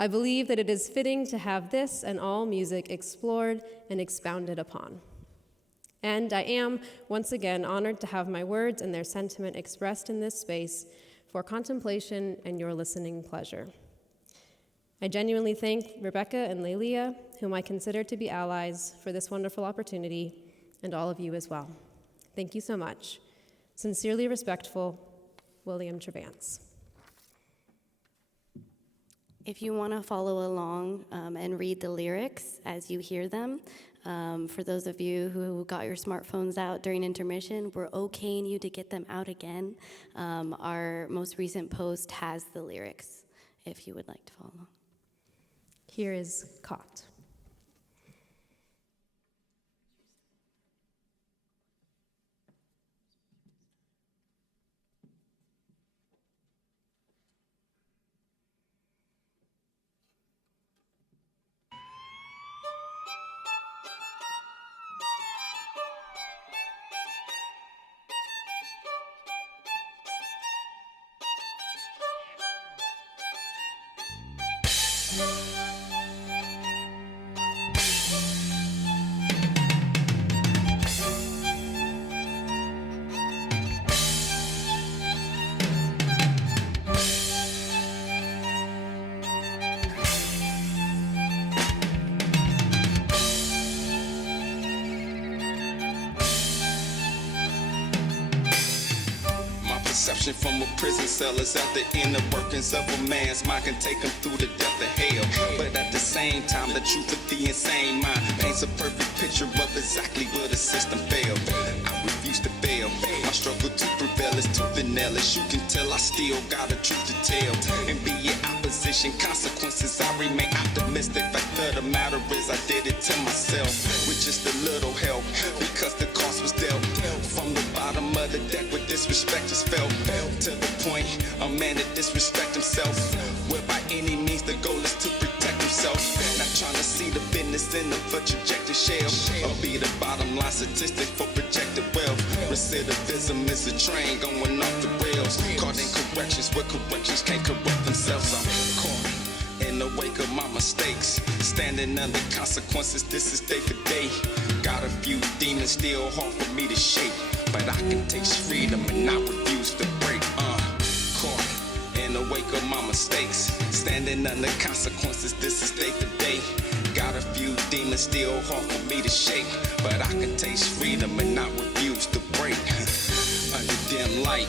I believe that it is fitting to have this and all music explored and expounded upon. And I am, once again, honored to have my words and their sentiment expressed in this space for contemplation and your listening pleasure. I genuinely thank Rebecca and Lelia, whom I consider to be allies, for this wonderful opportunity, and all of you as well. Thank you so much. Sincerely respectful, William Trevance. If you want to follow along and read the lyrics as you hear them, for those of you who got your smartphones out during intermission, we're okaying you to get them out again. Our most recent post has the lyrics, if you would like to follow along. Here is Caught. Perception from a prison cell is at the inner workings of a man's mind can take him through the depth of hell. But at the same time, the truth of the insane mind paints a perfect picture of exactly where the system failed. I refuse to fail. My struggle to prevail is tooth and nail. As you can tell, I still got a truth to tell. And be it opposition, consequences, I remain optimistic. Fact of the matter is, I did it to myself with just a little help because the cost was dealt. From the bottom of the deck with disrespect is felt to the point a man that disrespect himself, where by any means the goal is to protect himself. Not trying to see the business in of a trajectory shell or be the bottom line statistic for projected wealth. Recidivism is a train going off the rails, caught in corrections where corrections can't correct themselves. I'm caught in the wake of my mistakes, standing under consequences. This is day for day. Got a few demons still hard for me to shake, but I can taste freedom and I refuse to break. Caught in the wake of my mistakes, standing under consequences. This is day for day. Got a few demons still hard for me to shake, but I can taste freedom and I refuse to break. Under dim light,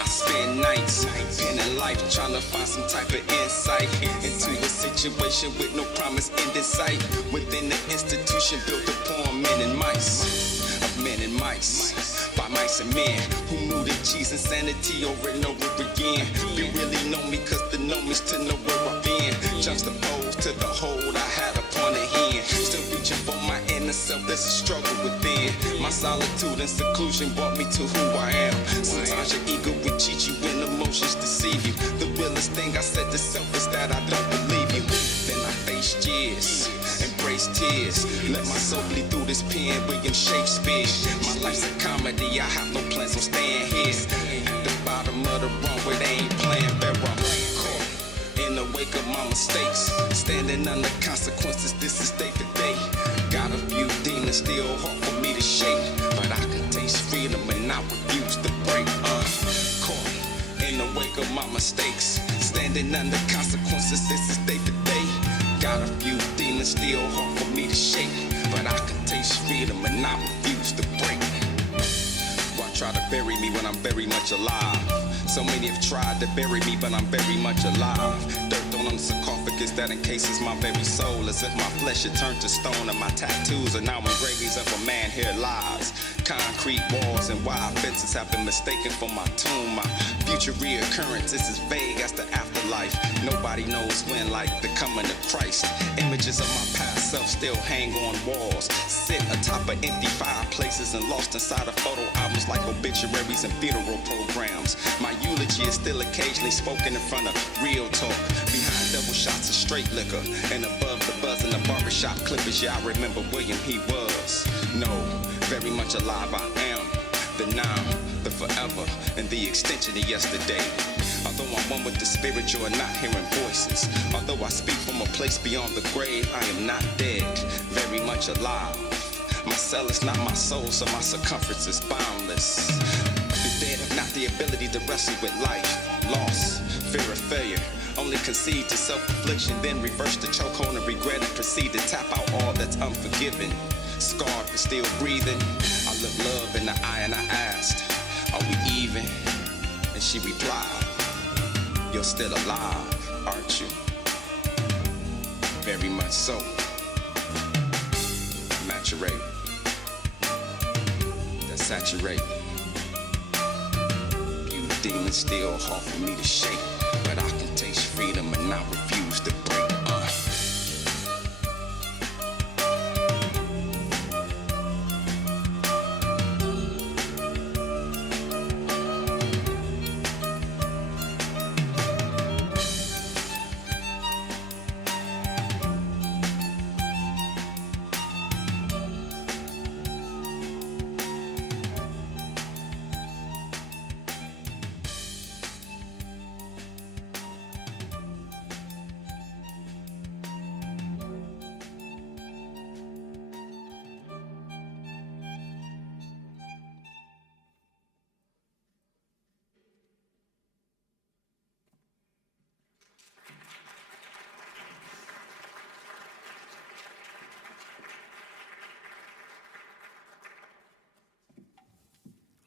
I spend nights penning life, trying to find some type of insight into a situation with no promise end in sight. Within the institution built upon men and mice, of men and mice, by mice and men who knew the cheese insanity over and over again. You really know me cause the know me's to know where I've been. Juxtaposed to the hold I had upon a hand. Still reaching for my inner self, there's a struggle within. My solitude and seclusion brought me to who I am. Sometimes your ego will cheat you when emotions deceive you. The realest thing I said to self is that I don't believe you. Then I faced years, embraced tears, let my soul bleed through this pen. William Shakespeare. My life's a comedy, I have no plans on staying here. At the bottom of the runway, they ain't playing fair. I'm caught in the wake of my mistakes, standing under consequences. This is day for day. Got a few demons still hard for me to shake, but I can taste freedom and I refuse to break. Caught in the wake of my mistakes, standing under consequences. This is day for day. Got a few demons still hard for me to shake, but I can taste freedom and I refuse to break. Why try to bury me when I'm very much alive? So many have tried to bury me, but I'm very much alive. Dirt thrown on the sarcophagus that encases my very soul, as if my flesh had turned to stone and my tattoos are now engravings of a man here lies. Concrete walls and wide fences have been mistaken for my tomb. My future reoccurrence is as vague as the afterlife. Nobody knows when, like the coming of Christ. Images of my past self still hang on walls, sit atop of empty fireplaces and lost inside of photo albums like obituaries and funeral programs. My eulogy is still occasionally spoken in front of real talk, behind double shots of straight liquor, and above the buzz in the barbershop clippers. Yeah, I remember William, he was. No, very much alive I am. The now, the forever, and the extension of yesterday. Although I'm one with the spirit, you are not hearing voices. Although I speak from a place beyond the grave, I am not dead, very much alive. My cell is not my soul, so my circumference is boundless. The dead have not the ability to wrestle with life, loss, fear of failure. Only concede to self-affliction, then reverse the chokehold and regret and proceed to tap out all that's unforgiven. Scarred but still breathing, I looked love in the eye and I asked, are we even? And she replied, you're still alive, aren't you? Very much so. Maturate. That saturate. Few demons still hard for me to shake, but I can taste freedom and I refuse to break.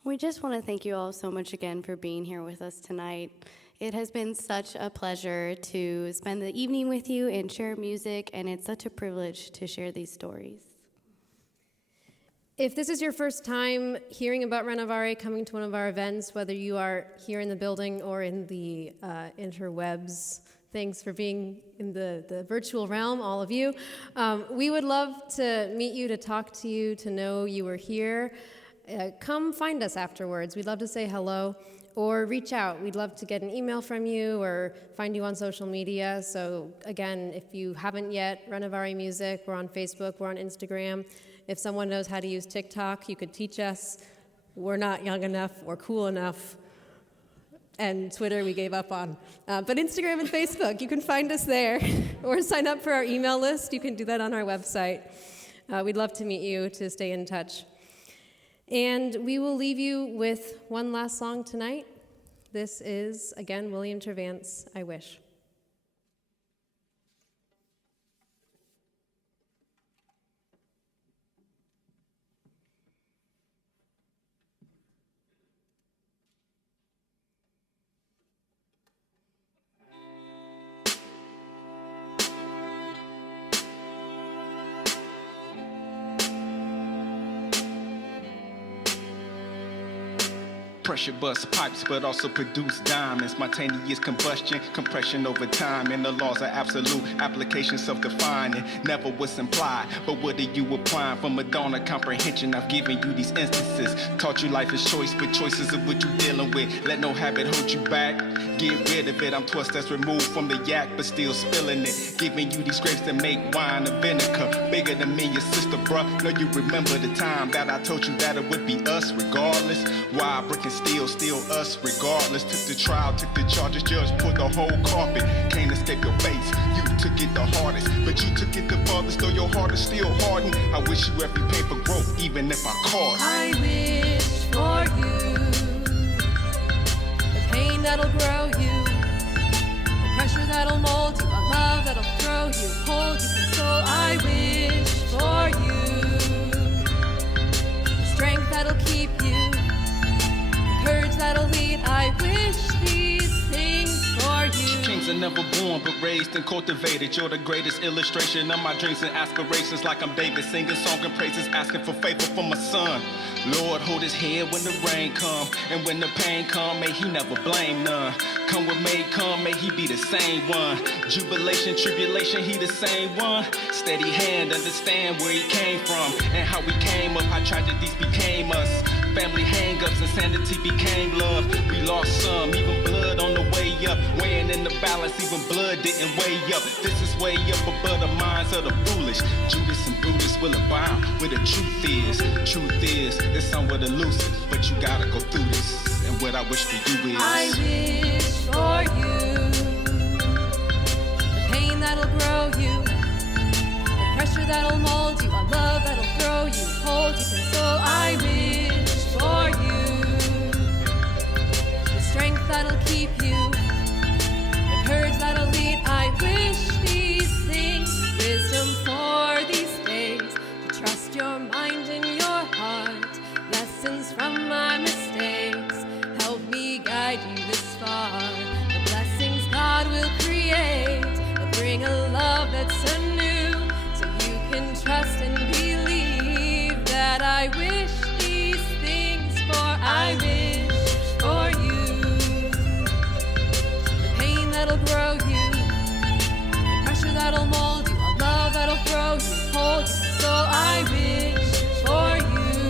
We just want to thank you all so much again for being here with us tonight. It has been such a pleasure to spend the evening with you and share music, and it's such a privilege to share these stories. If this is your first time hearing about Renovare, coming to one of our events, whether you are here in the building or in the interwebs, thanks for being in the virtual realm, all of you. We would love to meet you, to talk to you, to know you were here. Come find us afterwards. We'd love to say hello or reach out. We'd love to get an email from you or find you on social media. So again, if you haven't yet, Renovare Music, we're on Facebook, we're on Instagram. If someone knows how to use TikTok, you could teach us. We're not young enough or cool enough. And Twitter, we gave up on. But Instagram and Facebook, you can find us there. Or sign up for our email list. You can do that on our website. We'd love to meet you, to stay in touch. And we will leave you with one last song tonight. This is, again, William Trevance, I Wish. Pressure bust pipes, but also produce diamonds. Spontaneous combustion, compression over time, and the laws are absolute. Application self-defining, never was implied. But what are you applying? From a dawn of comprehension, I've given you these instances. Taught you life is choice, but choices are what you're dealing with. Let no habit hold you back. Get rid of it. I'm twice that's removed from the yak, but still spilling it. Giving you these grapes to make wine and vinegar. Bigger than me, your sister, bruh. Know you remember the time that I told you that it would be us regardless. Why brick and still us regardless. Took the trial, took the charges, judge put the whole carpet. Can't escape your face. You took it the hardest, but you took it the farthest. Though your heart is still hardened. I wish you every pain for growth, even if I cost. I wish for you the pain that'll grow you, the pressure that'll mold you, a love that'll throw you, hold you, console. I wish for you the strength that'll keep you, courage that'll lead. I wish these things for you. Kings are never born, but raised and cultivated. You're the greatest illustration of my dreams and aspirations. Like I'm David singing song and praises, asking for favor for my son. Lord, hold his head when the rain come, and when the pain come, may he never blame none. Come what may come, may he be the same one. Jubilation, tribulation, he the same one. Steady hand, understand where he came from, and how we came up, how tragedies became us. Family hang-ups, insanity became love. We lost some, even blood on the way up. Weighing in the balance, even blood didn't weigh up. This is way up above the minds of the foolish. Judas and Brutus will abound where the truth is. Truth is, it's somewhat elusive, but you gotta go through this. And what I wish for you is I wish for you the pain that'll grow you, the pressure that'll mold you, a love that'll throw you, hold you, console. I wish for you the strength that'll keep you, the courage that'll lead. I wish these things, wisdom for these days, to trust your mind and your heart, lessons from my mistakes, help me guide you this far. The blessings God will create will bring a love that's anew, so you can trust and believe that I wish these things for. I wish for you the pain that'll grow you, the pressure that'll mold you, a love that'll throw you, hold you. So I wish for you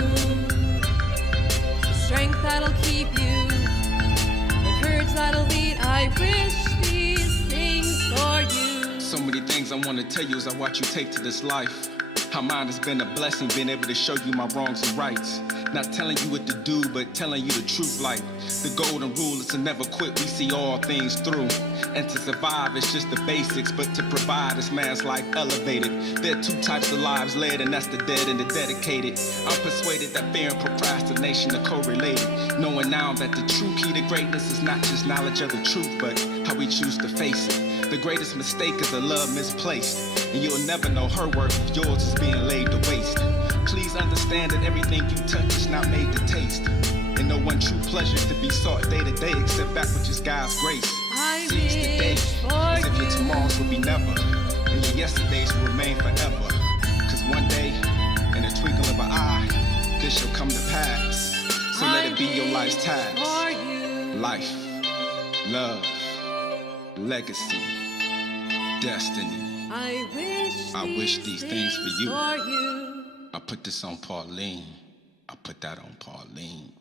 the strength that'll keep you, the courage that'll lead. I wish these things for you. so many things I want to tell you as I watch you take to this life. How mine has been a blessing, being able to show you my wrongs and rights. Not telling you what to do, but telling you the truth like the golden rule is to never quit. We see all things through. And to survive, it's just the basics. But to provide, this man's life elevated. There are two types of lives led, and that's the dead and the dedicated. I'm persuaded that fear and procrastination are correlated. Knowing now that the true key to greatness is not just knowledge of the truth, but how we choose to face it. The greatest mistake is a love misplaced. And you'll never know her worth if yours is being laid to waste. Please understand that everything you touch is not made to taste. And And no one true pleasure to be sought day to day except that which is God's grace. I Seize the day, wish for as if your you. tomorrows will be never, and your yesterdays will remain forever. Cause one day, in a twinkle of an eye, this shall come to pass. So let it be your life's task. For you. Life, love, legacy, destiny. I wish these things for you. for you. I put this on Pauline. I put that on Pauline.